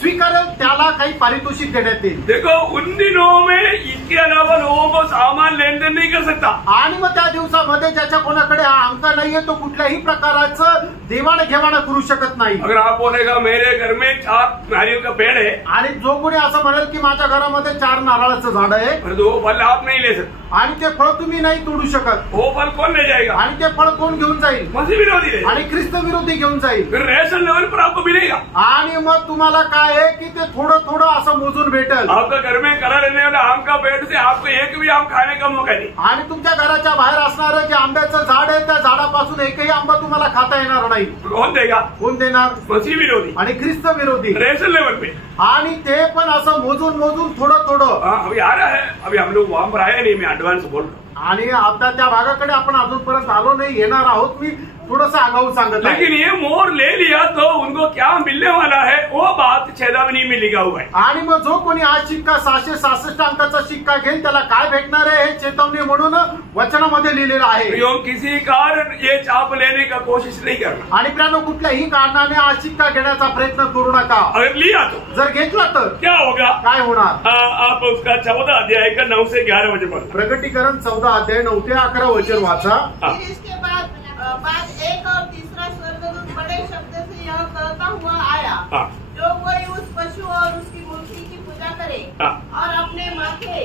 स्वीकारेल त्याला काही पारितोषिक देण्यात येईल। देखो उन दिनों में इसके अलावा लोगों को सामान लेन देन नहीं कर सकता, आणि मग त्या दिवसामध्ये ज्याच्या कोणाकडे हा अंक नाहीये तो कुठल्याही प्रकाराचं देवाणघेवाण करू शकत नाही। अगर आप बोलेगा मेरे घर में 4 नारियल का पेड़ है आणि जो कोणी असं म्हणेल की माझ्या घरामध्ये 4 नारळाचं झाड आहे, पर वो फल आप नहीं ले सकते, आणि ते फळ तुम्ही नाही तोडू शकत, वो फल कौन ले जाएगा? आणि ते फळ कोण घेऊन जाईल? मसीह विरोधी ले, आणि ख्रिस्त विरोधी घेऊन जाईल। फिर रेशन लेवल पर आपको मिलेगा। आणि मग तुम्हाला काय आहे की ते थोडं थोडं असं मोजून भेटेल। आपका घर में कलर रहने वाला आम का पेड़ से आपको एक भी आम खाने का मौका नहीं, आणि तुमच्या घराच्या बाहेर असणारं जे आंब्याचं झाड आहे त्या झाडापासून एकही आंबा तुम्हाला खाता येणार नाही। कौन देगा? कोण देणार? मसीह विरोधी आणि ख्रिस्त विरोधी। रेशन लेवल पे, आणि ते पण असं मोजून मोजून थोडं थोडं। अभी आ रहा है, अभी हम लोग वहां पर आया नहीं, मैं एडवांस बोल रहा हूँ, आणि आता त्या भागाकडे आपण अजूनपर्यंत आलो नाही, येणार आहोत। मी थोडंसं आगाऊ सांगत आहे। लेकिन ये मोर ले लिया तो उनको क्या मिलने वाला है वो बात चेतावनी में लिखा हुआ है। आणि मग जो कोणी हा शिक्का 666 अंकाचा शिक्का घेईल त्याला काय भेटणार आहे हे चेतावणी म्हणून वचनामध्ये लिहिलेलं आहे। किसी कारण ये चाप लेने का कोशिश नहीं करना, आणि प्रियानो कुठल्याही कारणाने हा शिक्का घेण्याचा प्रयत्न करू नका। अगर लिया तो जर घेतला तर क्या होगा? काय होणार? आप उसका 14 अध्याय का 9 से 11 वचन पढ़। प्रकटीकरण 14 अध्याय 9 ते 11 वचन वाचा। फिर इसके बाद एक और तीसरा स्वर्गदूत बड़े शब्द से यह कहता हुआ आया, जो कोई उस पशु और उसकी मूर्ति की पूजा करे और अपने माथे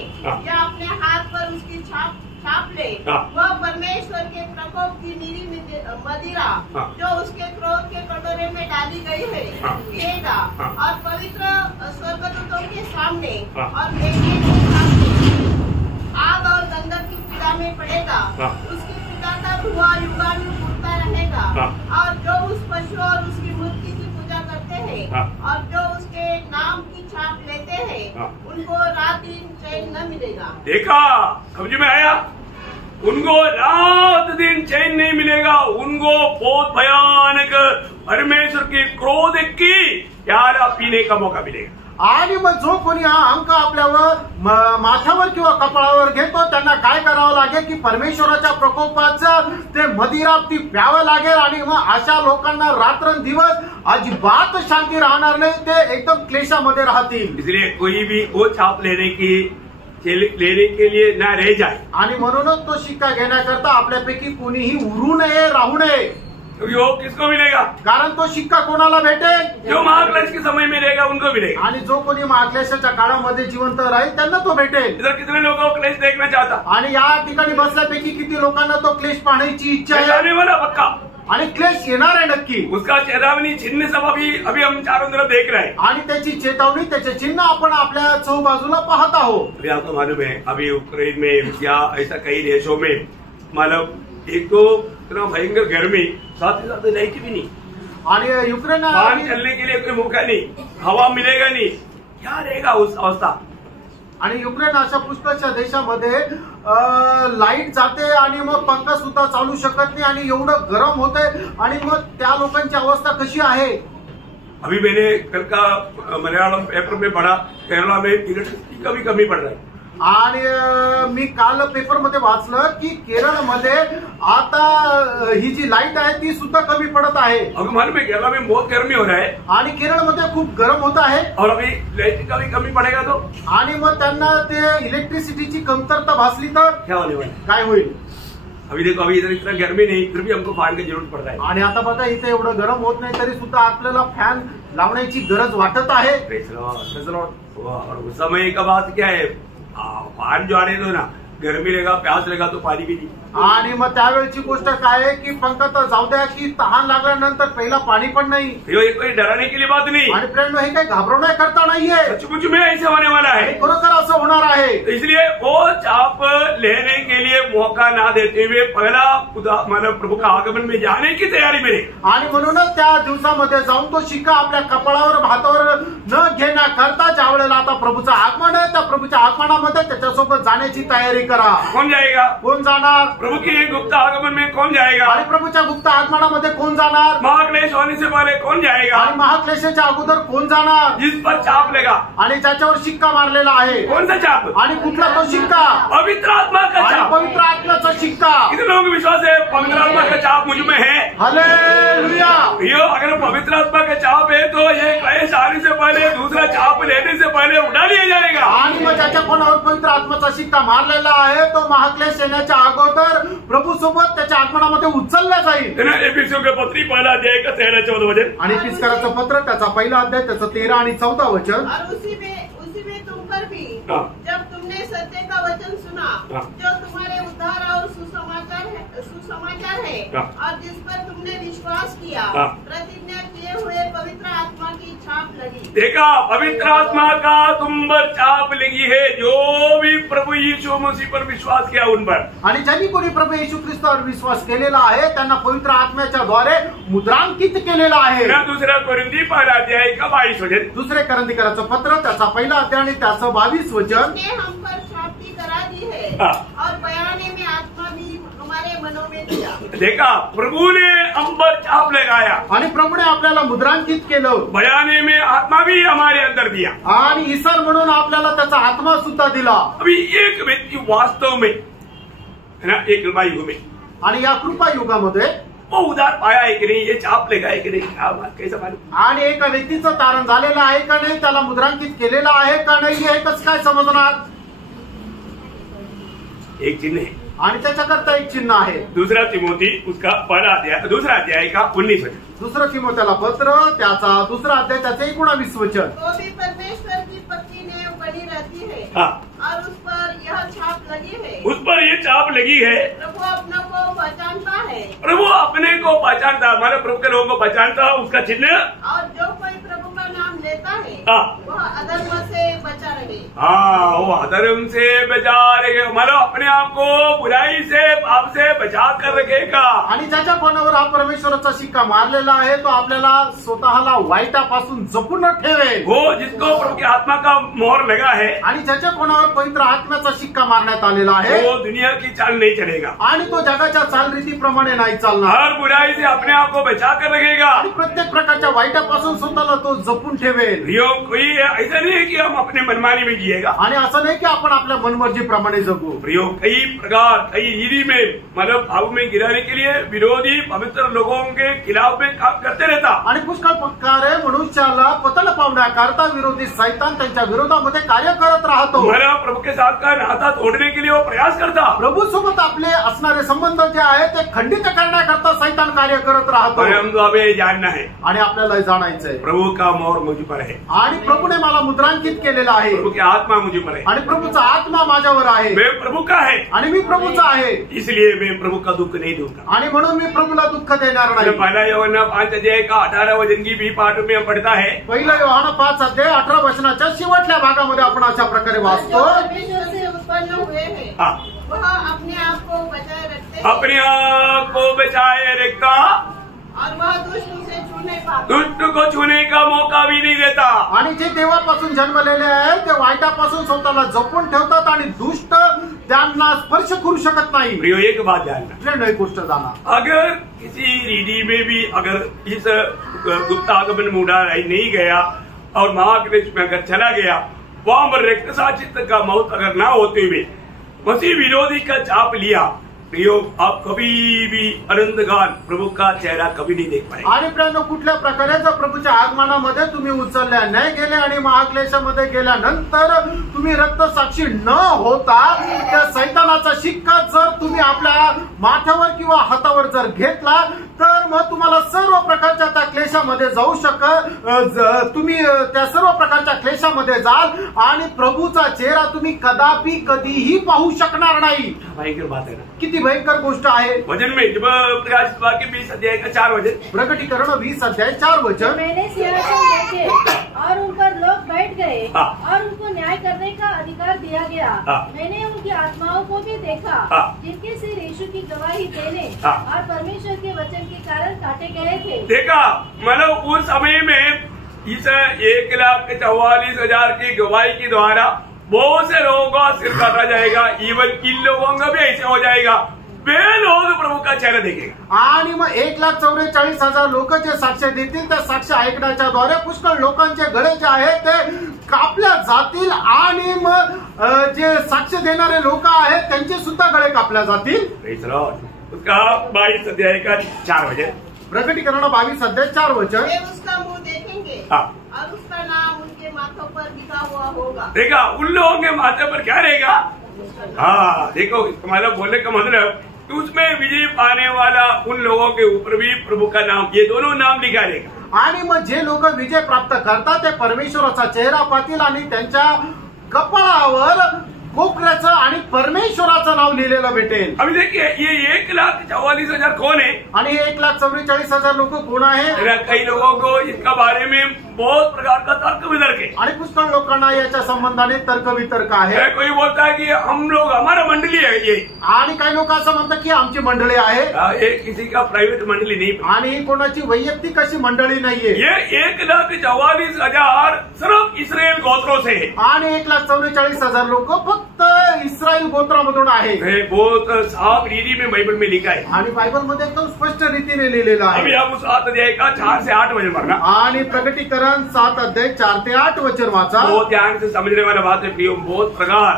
या अपने हाथ पर उसकी छाप ले, वह परमेश्वर के प्रकोप की नीरी मदिरा जो उसके क्रोध के कटोरे में डाली गई है पिएगा, और पवित्र स्वर्गदूतों के सामने और मेघे के सामने आग और गंधक की पीड़ा में पड़ेगा। उसकी पीड़ा का धुआं युगानुयुग उठता रहेगा, और जो उस पशु और उसकी मूर्ति की पूजा करते हैं और जो उसके नाम की छाप लेते हैं उनको रात दिन चैन न मिलेगा। देखा समझ में आया? उनको रात दिन चैन नहीं मिलेगा, उनको बहुत भयानक परमेश्वर की क्रोध की प्याला पीने का मौका मिलेगा। आणि मग जो कोणी हा अंक आपल्यावर माथ्यावर किंवा कपाळावर घेतो त्यांना काय करावं लागेल की परमेश्वराच्या प्रकोपाचं ते मदिरा ती प्यावं लागेल, आणि मग अशा लोकांना रात्रंदिवस अजिबात शांती राहणार नाही, ते एकदम क्लेशामध्ये राहतील। इसलिए कोई भी वो छाप लेने के लिए ना रह जाए, आणि म्हणूनच तो शिक्का घेण्याकरता आपल्यापैकी कोणीही उरू नये, राहू नये। वो किसको मिलेगा? कारण तो शिक्का कोणाला भेटेल? जो महाक्लेश के समय में रहेगा उनको मिलेगा, आणि जो कोणी महाक्लेशाच्या काळामध्ये जिवंत राहील त्यांना तो भेटेल। इधर कितने लोगों को क्लेश देखना चाहता? आणि या ठिकाणी बसल्यापैकी किती लोकांना तो क्लेश पाहण्याची इच्छा आहे? आने वाला पक्का, आणि क्लेश येणार आहे नक्की। उसका चेतावनी चिन्ह सब अभी हम चारों तरफ देख रहे हैं, आणि त्याची चेतावणी त्याचे चिन्ह आपण आपल्या चौबाजूला पाहत आहोत। अभी आपको मालूम है अभी यूक्रेन में या ऐसा कई देशों में मतलब एक तो इतना भयंकर गर्मी, साथ ही साथ लाइट भी नहीं, आणि युक्रेन फैन चलने के लिए कोई मौका नहीं, हवा मिलेगा नहीं, क्या रहेगा उस अवस्था? आणि युक्रेन अशा पुष्कळशा देशामध्ये लाईट जाते आणि मग पंखा सुद्धा चालू शकत नाही, आणि एवढं गरम होते, आणि मग त्या लोकांची अवस्था कशी आहे? अभी मैंने कल का मलयालम पेपर में पढ़ा, केरला में इलेक्ट्रिसिटी का भी कमी पड़ रहा है। आणि मी काल पेपरमध्ये वाचलं की केरळमध्ये आता ही जी लाईट आहे ती सुद्धा कमी पडत आहे। अभी मालूम है केरला में बहुत गर्मी हो रहा है, आणि केरळमध्ये खूप गरम होत आहे, और अभी लाइट का भी कमी पड़ेगा तो आणि मग त्यांना ते इलेक्ट्रिसिटीची कमतरता भासली तर क्या होने वाला है? काय होईल? अभी देखो अभी इधर इतना गर्मी नहीं, फिर भी हमको फैन की जरूरत पड़ रहा है। आणि आता बघा इथे एवढं गरम होत नाही तरी सुद्धा आपल्याला फॅन लावण्याची गरज वाटत आहे। और उस समय का बात क्या है, फैन जो आने दो ना, गर्मी रहेगा, प्यास रहेगा तो पानी भी नहीं। आणि मग त्यावेळची गोष्ट काय आहे की पंकज जाऊ द्या की तहान लागल्यानंतर पहिला पाणी पण नाही. ये कोई डराने के लिए बात नहीं. आणि प्रेम हे काही घाबरवण्याकरता नाहीये. सचमुच में ऐसे होने वाला है. खरोखर असं होणार आहे. इसलिए वो चाप लेने के लिए मौका ना देते हुए पहला मतलब प्रभु का आगमन में जाने की तैयारी में. आणि म्हणूनच त्या दिवसामध्ये जाऊन तो शिक्का आपल्या कपाळावर भातावर न घेण्याकरता ज्या वेळेला आता प्रभूचं आगमन आहे त्या प्रभूच्या आगमनामध्ये त्याच्यासोबत जाण्याची तयारी करा. कौन जाएगा? कोण जाणार? प्रभु के गुप्त आगमन में कौन जाएगा? आणि प्रभूच्या गुप्त आगमनामध्ये कोण जाणार? महाक्लेश होने से पहले कौन जाएगा? आणि महाक्लेशाच्या अगोदर कोण जाणार? जिस पर चाप लगा. आणि ज्याच्यावर शिक्का मारलेला आहे. कौन सा चाप? आणि कुठला तो शिक्का? पवित्र आत्मा का आणि चाप. पवित्र आत्म्याचा शिक्का. कितने लोगों को विश्वास है पवित्र आत्मा का चाप मुझ में है? हालेलुया. यो अगर पवित्र आत्मा का चाप है तो ये क्लेश आने से पहले दूसरा चाप लेने से पहले उठा लिया जाएगा. आणि मग ज्याच्या कोणावर पवित्र आत्म्याचा शिक्का मारलेला आहे तो महाक्लेश येण्याच्या अगोदर प्रभू सोबत त्याच्या आगमनामध्ये उचलला जाईल. एफिसियों के पत्री पहला अध्याय का 13-14 वचन. आणि पिस्काराचं पत्र त्याचा पहिला अध्याय त्याचं 13 आणि 14 वचन. और उसी में तुम पर भी जब तुमने सत्य का वचन सुना जो तुम्हारे उद्धार और सुसमाचार है और जिस पर तुमने विश्वास किया प्रतिज्ञा किए हुए पवित्र आत्मा की छाप लगी. देखा पवित्र आत्मा का तुम पर छाप लगी है जो भी प्रभु यीशु मसीह पर विश्वास किया उन पर. आणि ज्यांनी कोणी प्रभू येशू ख्रिस्तावर विश्वास केलेला आहे त्यांना पवित्र आत्म्याच्या द्वारे मुद्रांकित केलेला आहे. दूसरा कोरिंथी पहला अध्याय का 22 वचन. दुसरे करंथीकराचं पत्र त्याचा पहिला अध्याय आणि त्याचं 22 वचन. ने हम पर छापटी करा दी है और बयाने में आत्मा भी हमारे मनों में दिया. देखा प्रभु ने हम पर छाप लगाया आणि प्रभूने आपल्याला मुद्रांकित केलं. बयाने में आत्मा भी हमारे अंदर दिया. आणि ईसर म्हणून आपल्याला त्याचा आत्मा सुद्धा दिला. अभी एक व्यक्ति वास्तव में है ना एक कृपा युग में आणि या कृपा युगामध्ये वो उधार पाया है कि नहीं ये छाप लगा है कि नहीं क्या बात कैसा मालूम. आणि एका व्यक्तीचं तारण झालेलं आहे का नाही त्याला मुद्रांकित केलेलं आहे का नाही हे कसं काय समजणार. एक चिन्ह है आणि त्याच्याकरता एक चिन्ह आहे. दूसरा तिमोथी उसका पहला अध्याय दूसरा अध्याय का 19 वचन. दुसरं तिमोथेला पत्र त्याचा दुसरा अध्याय त्याचे 19 वचन. तो भी परमेश्वर की पक्की नेव बनी रहती है हाँ और उस पर यह छाप लगी है. उस पर ये छाप लगी है. प्रभु अपने को पहचानता है. प्रभु अपने को पहचानता मतलब प्रभु के लोगों को पहचानता उसका चिन्ह. और जो कोई प्रभु का नाम लेता है वह अधर्म से बचा रहे. हाँ वो अधर्म से बचा रहे मतलब अपने आप को बुराई से पाप से बचा कर रखेगा. आणि ज्याच्या कोणावर हा परमेश्वराचा शिक्का मारलेला आहे तो आपल्याला स्वतःला वाईटापासून जपून ठेवेल. वो जिसको प्रभु की आत्मा का मोहर लगा है आणि ज्याच्या कोणावर पवित्र आत्म्याचा शिक्का मारण्यात आलेला आहे वो दुनिया की चाल नहीं चलेगा. आणि तो जगाच्या चालरीतीप्रमाणे नाही चालणार. हर बुराई से अपने आप को बचा कर रखेगा. आणि प्रत्येक प्रकारच्या वाईटापासून स्वतःला तो जपून ठेवेल. प्रियो कोई ऐसा नहीं है कि हम अपने मनमानी में जिएगा. आणि असं नाही की आपण आपल्या मनमर्जीप्रमाणे जगू. प्रियो कई प्रकार कई ईदी में मतलब भाव में गिराने के लिए विरोधी पवित्र लोगों के खिलाफ में काम करते रहता. आणि पुष्कळ प्रकारे मनुष्याला पतन पावण्याकरता विरोधी सैतान त्यांच्या विरोधामध्ये कार्य करत राहतो. हमारा प्रभु के साथ का नाता तोड़ने के लिए वो प्रयास करता. प्रभू सोबत आपले असणारे संबंध जे आहेत ते खंडित करण्याकरता सैतान कार्य करत राहतो. हमको हमें जानना है आणि आपल्याला जाणायचंय प्रभु का मोहर मुझ पर है. आणि प्रभूने मला मुद्रांकित केलेला आहे. प्रभु की आत्मा मुझ पर है. आणि प्रभूचा आत्मा माझ्यावर आहे. मैं प्रभु का है आणि मी प्रभूचा आहे. इसलिए मैं प्रभु का दुख नहीं दूंगा. आणि म्हणून मी प्रभूला दुःख देणार नाही. पहला यूहन्ना 5 अध्याय का 18 वचन की बी पाठ में हम पढ़ता है. पहिला योहाना 5 अध्याय 18 वचनाच्या शेवटल्या भागामध्ये आपण अशा प्रकारे जो वाचतो. परमेश्वर से उत्पन्न हुए हैं हाँ वह अपने आप को बचाए रखते हैं अपने आप को बचाए रखता और वह दुष्ट उसे छू नहीं पाता. दुष्ट को छूने का मौका भी नहीं देता. आणि जे देवापासून जन्मलेले आहेत ते वाईटापासून स्वतःला जपून ठेवतात आणि दुष्ट त्यांना स्पर्श करू शकत नाही. प्रियो एक बात जानना नई गोष्ट जाना. अगर किसी रीडी में भी अगर इस गुप्त आगमन में उड़ा नहीं गया और महाक्लेश में अगर चला गया वहां पर रक्तसाक्षित्व का मौत अगर ना होते हुए मसीह विरोधी का चाप लिया प्रियो आप कभी भी अनंतकाल प्रभु का चेहरा कभी नहीं देख पाएंगे. आणि प्रियांनो कुठल्या प्रकारे जर प्रभूच्या आगमनामध्ये तुम्ही उचलल्या नाही गेले आणि महाक्लेशामध्ये गेल्यानंतर तुम्ही रक्तसाक्षी न होता त्या सैतानाचा शिक्का जर तुम्ही आपल्या माथ्यावर किंवा हातावर जर घेतला तर मग तुम्हाला सर्व प्रकारच्या त्या क्लेशा क्लेशामध्ये जाऊ तुम्ही त्या सर्व प्रकारच्या क्लेशामध्ये जाल आणि प्रभूचा चेहरा तुम्ही कधीही पाहू शकणार नाही. भयंकर बात आहे ना, किती भयंकर गोष्ट आहे. वचन में जब प्रकाशित वाक्य 20 अध्याय का 4 वचन, प्रकटीकरण 20 अध्याय 4 वचन. मैंने सिंहासन देखे और उन पर लोग बैठ गए और उनको न्याय करने का अधिकार दिया गया. मैंने उनकी आत्माओं को भी देखा जिनके सिर यीशु की गवाही देने और परमेश्वर के वचन के कारण काटे गए थे. देखा, मतलब उस समय में इस 1,44,000 की गवाही के द्वारा बहुत से लोगों का सिर काटा जाएगा. इवन इन लोगों का भी ऐसे हो जाएगा, वे लोग प्रभु का चेहरा देखेगा. आणि मग 1,44,000 लोक जे साक्ष देतील त्या साक्ष ऐकण्याच्या द्वारे पुष्कळ लोकांचे गळे जे आहेत ते कापल्या जातील आणि मग जे साक्ष देणारे लोक आहेत त्यांचे सुद्धा गळे कापल्या जातील. उसका 22 अध्याय का 4 वचन, प्रकटीकरण 22 अध्याय 4 वचन. वे उसका मुंह देखेंगे और उसका नाम उनके माथों पर लिखा हुआ होगा. देखा, उन लोगों के माथे पर क्या रहेगा. हाँ, देखो तुम्हारा बोलने का मतलब उसमें विजय पाने वाला उन लोगों के ऊपर भी प्रभु का नाम, ये दोनों नाम लिखा रहेगा. आणि मग जे लोक विजय प्राप्त करतात ते परमेश्वराचा चेहरा पाहतील आणि त्यांच्या कपाळावर कोपऱ्याचं आणि परमेश्वराचं नाव लिहिलेलं भेटेल. अभी देखिए, ये 1,44,000 कौन है आणि 1,44,000 लोक कोण आहे. कई लोगों को इसका बारे में बहुत प्रकार का तर्क वितर्क है. आणि पुष्कळ लोकांना याच्या संबंधाने तर्क वितर्क आहे. कोई बोलता है कि हम लोग, हमारा मंडली है ये, आणि काही लोक असं म्हणतात की आमची मंडळी आहे. ये किसी का प्राइवेट मंडली नहीं, आणि कोणाची वैयक्तिक अशी मंडळी नाहीये. ये 1,44,000 सिर्फ इस्राएल गोत्रों से है. आणि 1,44,000 लोक फक्त इस्रायल गोत्रामधून आहे. बहुत साफ रीति में बाइबल में लिखा है आणि बायबलमध्ये एकदम स्पष्ट रीतीने लिहिलेलं अभी आहे. आप उस 7 अध्याय का 4 से 8 वचन पढ़ना. आणि प्रकटीकरण 7 अध्याय 4 ते 8 वचन वाचा. बहुत ध्यान से समझने वाला बात है प्रियो. बहुत प्रकार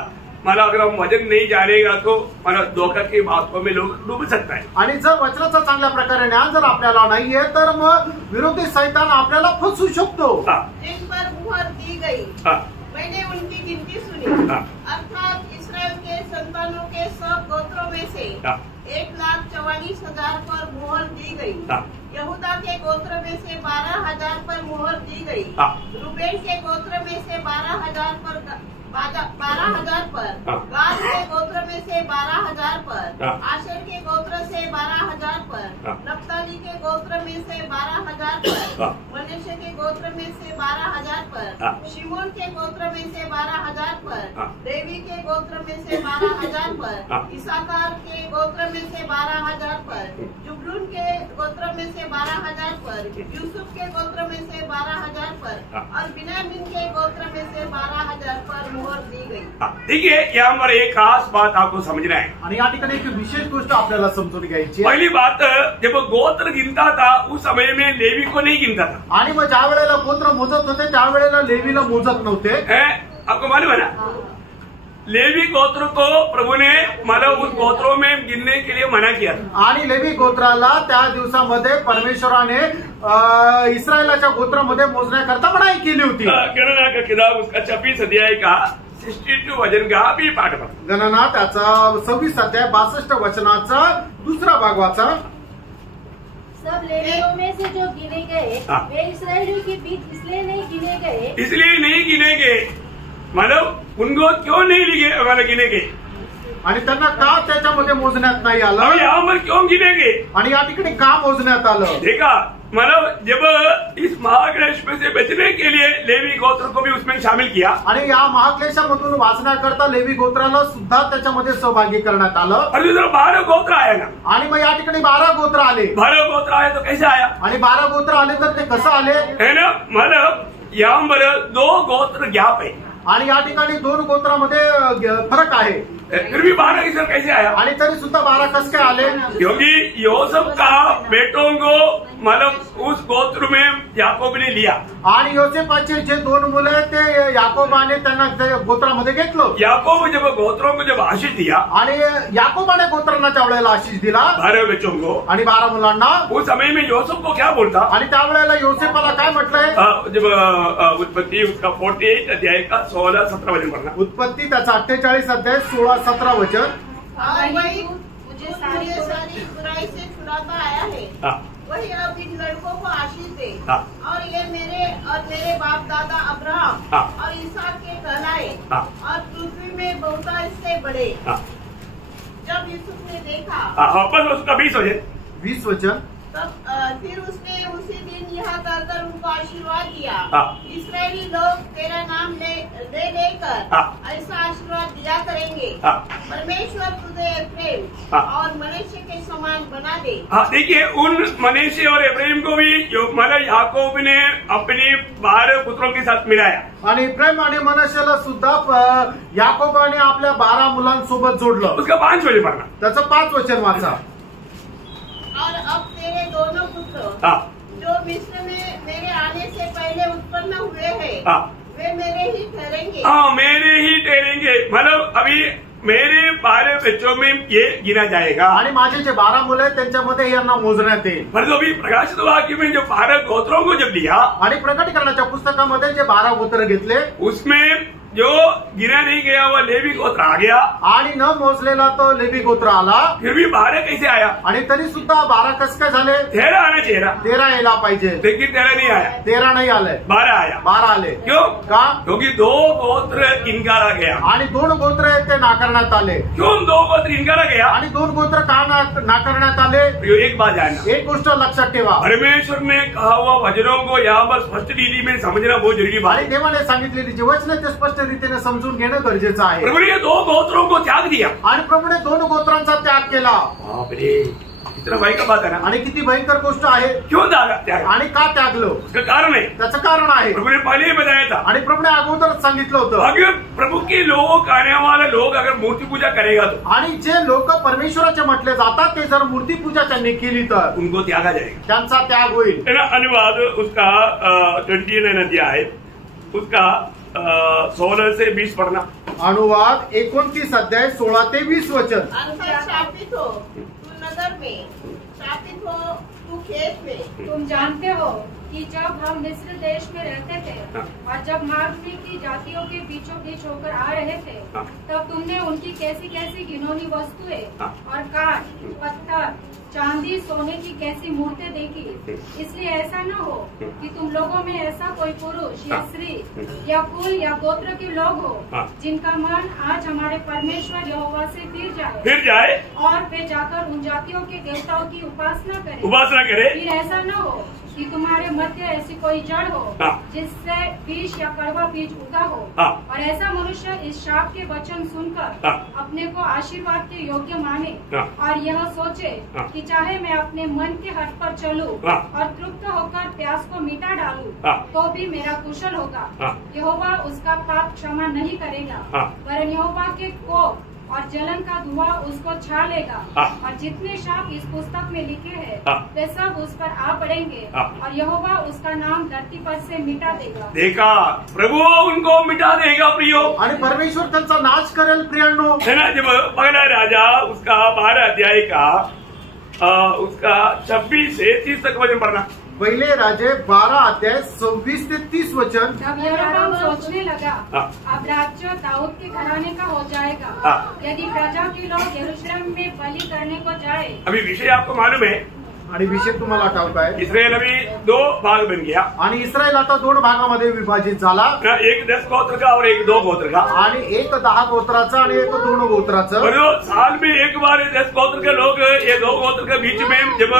मला अगर हम वचन नहीं जानेगा तो मला धोखा की बातों में लोग डूब सकता है. आणि जर वचनाचा चांगल्या प्रकारे ज्ञान जर आपल्याला नाहीये तर मग विरोधी सैतान आपल्याला फसवू शकतो. जिन पर मुहर दी गई, मैंने उनकी गिनती सुनी, अर्थात इस्राएल के संतानों के सब गोत्रों में से 1,44,000 पर मुहर दी गई. यहूदा के गोत्र में से 12,000 पर मुहर दी गई. रूबेन के गोत्र में से 12,000 पर, गाद के गोत्र में से 12,000 पर, आशेर के गोत्र से 12,000 पर, नप्ताली के गोत्र में से 12,000 पर, मनुष्य के गोत्र में से 12,000 पर, शिमोन के गोत्र में से 12,000 पर, लेवी के गोत्र में से 12,000 पर, इसाकार के गोत्र में से 12,000 पर, जुबलून के गोत्र में से 12,000 पर, यूसुफ के गोत्र में से 12,000 पर और बिन्यामीन के गोत्र में से 12,000 पर मुहर दी गई. देखिए, यहाँ पर एक खास बात आपको समझना है. आणि या ठिकाणी एक विशेष गोष्ट आपल्याला समजून घ्यायची. पहली बात, जब गोत्र गिनता था उस समय में लेवी को नहीं गिनता था. आणि मग ज्या वेळेला गोत्र मोजत होते त्यावेळेला लेवीला मोजत नव्हते. आपको मालूम है ना, लेवी गोत्र को प्रभु ने मतलब उस गोत्रों में गिनने के लिए मना किया. आणि लेवी गोत्राला त्या दिवसामध्ये परमेश्वराने इस्रायलाच्या गोत्रामध्ये मोजण्याकरता मनाई केली होती. गणना का किताब उसका 26 अध्याय का 62 वचन का भी पाठ पढ़ा. गणना त्याचा 26 अध्याय 62 वचनाचा दुसरा भाग वाचा. सब लेवियों में से जो गिने गए वे इस्राएलियों के बीच इसलिए नहीं गिने गए, मतलब उनको क्यों नहीं लिखे हमारे गिने गए, आणि त्यांना का त्याच्यामध्ये मोजण्यात नाही आलं. यहाँ पर क्यों गिने गए आणि या ठिकाणी का मोजण्यात आलं. देखा, मतलब जब इस महाक्लेश में से बचने के लिए लेवी गोत्र को भी उसमें शामिल किया. आणि या महाक्लेशामधून वाचण्याकरता लेवी गोत्राला सुद्धा त्याच्यामध्ये सहभागी करण्यात आलं. और दूसरा 12 गोत्र आया ना. आणि मग या ठिकाणी 12 गोत्र आले. 12 गोत्र आए तो कैसे आया. आणि 12 गोत्र आले तर ते कसं आले है ना. मतलब यहाँ पर 2 गोत्र गॅप है. आणि या ठिकाणी 2 गोत्रामध्ये फरक आहे. फिर भी 12 इधर कैसे आया. आणि तरी सुद्धा 12 कस काय आले. क्योंकि योसेफ का बेटों को मतलब उस गोत्र में याकूब ने लिया. आणि योसेफाचे जे 2 मुलं आहेत ते याकोबाने त्यांना गोत्रामध्ये घेतलं. याकूब जब गोत्रों को जब आशीष दिया, आणि याकोबाने गोत्रांना त्यावेळेला आशीष दिला 12 बच्चों को आणि 12 मुलांना. उस समय में योसेफ को क्या बोलता. आणि त्यावेळेला योसेफाला काय म्हटलंय. जब उत्पत्ति उसका 48 अध्याय का 16-17 वचन पढ़ना. उत्पत्ति त्याचा 48 अध्याय 16-17 वचन. वही मुझे सारी बुराई से छुड़ाता आया है. वही अब इन लड़कों को आशीष दे और ये मेरे बाप दादा अब्राहम और इसहाक के कहलाए और पृथ्वी में बहुता इससे बढ़े। जब यूसुफ ने देखा बस उसका 20 वचन तब फिर उसने उसी दिन यहाँ कहकर उनको आशीर्वाद दिया, इस्राएली लोग तेरा नाम ले लेकर ऐसा आशीर्वाद दिया करेंगे, परमेश्वर तुझे एफ्रेम और मनश्शे के समान बना दे। देखिए, उन मनश्शे और एफ्रेम को भी मतलब याकूब ने अपने 12 पुत्रों के साथ मिलाया आणि एफ्रेम आणि मनश्शेला सुद्धा याकोबाने आपल्या 12 मुलांसोबत जोडलं। उसका 5 वचन पढ़ना, त्याचं 5 वचन वाचा। और अब तेरे दोनों पुत्र जो मिस्र में मेरे आने से पहले उत्पन्न हुए हैं वे मेरे ही ठहरेंगे। मेरे ही ठहरेंगे, मतलब अभी मेरे 12 बच्चों में ये गिना जाएगा आणि माझे जे 12 मुलं आहेत त्यांच्यामध्ये यांना मोजण्यात येईल। मतलब अभी प्रकाशित वाक्य में जो 12 गोत्रों को जब दिया आणि प्रकटीकरणाच्या पुस्तकामध्ये जे 12 गोत्र घेतले उसमें जो गिना नहीं गया वो लेवी गोत्र आ गया आणि न मोजलेला तो लेवी गोत्र आला। फिर भी 12 कैसे आया? आणि तरी सुद्धा 12 कसं काय झाले? 13 आना चाहिए, 13 यायला पाहिजे, लेकिन 13 नहीं आया, 13 नाही आले, 12 आया। 12 आले। क्यों? का? क्योंकि 2 गोत्र इनकारा गया। आणि 2 गोत्र आहेत ते नाकारण्यात आले। क्यों 2 गोत्र इनकारा गया? आणि 2 गोत्र का नाकारण्यात आले? एक बात जानना, एक गोष्ट लक्षात ठेवा, परमेश्वर ने कहा हुआ वचनों को यहाँ पर स्पष्ट रीति में समझना बहुत जरूरी बात आणि है। देवाने सांगितलेली जी वचन ते स्पष्ट रीतीने समजून घेणं गरजेचं आहे। प्रभु ने 2 गोत्रों को त्याग दिया आणि प्रभूने 2 गोत्रांचा त्याग केला। बाप रे, इतना भयंकर बात है ना। आणि किती भयंकर गोष्ट आहे। क्यों त्याग? आणि का त्यागलं? उसका कारण है, त्याचं कारण आहे, प्रभु ने पहले ही बताया था। आणि प्रभूने अगोदरच सांगितलं होतं, अगर प्रभु के लोग, आने वाले लोग अगर मूर्ति पूजा करेगा तो, आणि जे लोक परमेश्वराचे म्हटले जातात ते जर मूर्ती पूजा त्यांनी केली तर उनको त्यागा जाएगा, त्यांचा त्याग होईल। है ना। अनुवाद उसका 29 अध्याय उसका 16 से 20 पढ़ना। अनुवाद 29 अध्याय 16 ते 20 वचन। शापित हो तू नगर में, शापित हो तू खेत में। तुम जानते हो कि जब हम मिस्र देश में रहते थे और जब मार्ग में की जातियों के बीचों बीच होकर आ रहे थे तब तुमने उनकी कैसी कैसी घिनौनी वस्तुएं और काठ, पत्थर, चांदी, सोने की कैसी मूर्तें देखी। इसलिए ऐसा न हो कि तुम लोगों में ऐसा कोई पुरुष या स्त्री या कुल या गोत्र के लोग हो जिनका मन आज हमारे परमेश्वर यहोवा से फिर जाए और वे जाकर उन जातियों के देवताओं की उपासना करे। फिर ऐसा न हो कि तुम्हारे मध्य ऐसी कोई जड़ हो जिससे बीज या कड़वा बीज उगा हो और ऐसा मनुष्य इस शाप के वचन सुनकर अपने को आशीर्वाद के योग्य माने और यह सोचे कि चाहे मैं अपने मन के हट पर चलूं और तृप्त होकर प्यास को मिटा डालूं तो भी मेरा कुशल होगा। यहोवा उसका पाप क्षमा नहीं करेगा, वरन यहोवा के कोप और जलन का धुआं उसको छा लेगा और जितने शाप इस पुस्तक में लिखे हैं वे सब उस पर आ पड़ेंगे और यहोवा उसका नाम धरती पर से मिटा देगा। देखा, प्रभु उनको मिटा देगा प्रियो, आणि परमेश्वर त्यांचा नाश करेल प्रियांनो, है ना। जब पहला राजा उसका 12 अध्याय का उसका 26 से 30 तक वचन पढ़ना। पहिले राजे 12 अध्याय 26 ते 30 वचन। तब यरोबाम सोचने लगा, अब राज्य दाऊद के घराने का हो जाएगा यदि प्रजा के लोग यरूशलेम में बलि करने को जाए। अभी विषय आपको मालूम है, आणि विषय तुम्हाला ठाऊक आहे, इसराइल अभी 2 भाग बन गया आणि इस्रायल आता 2 भागामध्ये विभाजित झाला, एक 10 गोत्र का और एक 2 गोत्र का, आणि एक 10 गोत्राचा आणि एक 2 गोत्राचं। और साल में एक बार 10 गोत्र के लोग ये 2 गोत्र के बीच में जब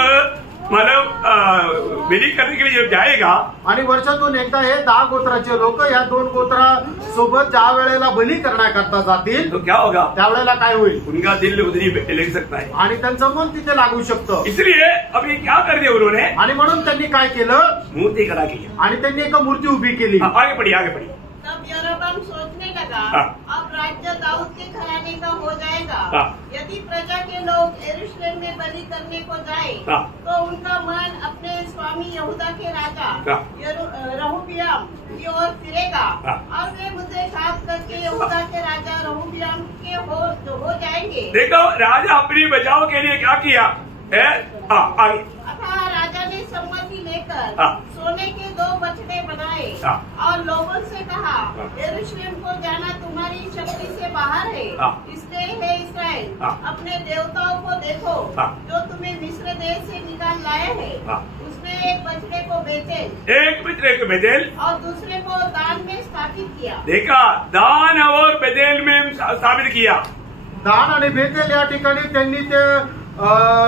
मतलब बलि करने के लिए जब जाएगा, आणि वर्षातून एकदा हे 10 गोत्राचे लोक या 2 गोत्रा सोबत ज्या वेळेला बली करण्याकरता जातील तो क्या होगा? त्यावेळेला काय होईल? उनका दिल उधरी लग सकता है, आणि त्यांचं मन तिथे लागू शकतं। इसलिए अभी क्या कर दिया उन्होंने? आणि म्हणून त्यांनी काय केलं? मूर्ति खड़ा किया आणि त्यांनी एक मूर्ती उभी केली। आगे बढ़ी। तब यरोबाम सोचने लगा, अब राज्य दाऊद के घराने का हो जाएगा यदि प्रजा के लोग यरूशलेम में बलि करने को जाए तो उनका मन अपने स्वामी यहूदा के राजा रहोबियाम की ओर फिरेगा और वे मुझे घात करके यहूदा के राजा रहोबियाम के हो जाएंगे। देखो, राजा अपनी बचाव के लिए क्या किया है? आगे अतः राजा ने सम्मति लेकर सोने के 2 बछड़े बनाए और लोगों से कहा, यरूशलेम को जाना तुम्हारी शक्ति से बाहर है, इसलिए हे इस्राएल अपने देवताओं को देखो जो तुम्हें मिस्र देश से निकाल लाए हैं। उसने एक बछड़े को बेतेल बेतेल और दूसरे को दान में स्थापित किया। देखा, दान और बेतेल में स्थापित किया। दान आणि बेतेल या ठिकाणी त्यांनी ते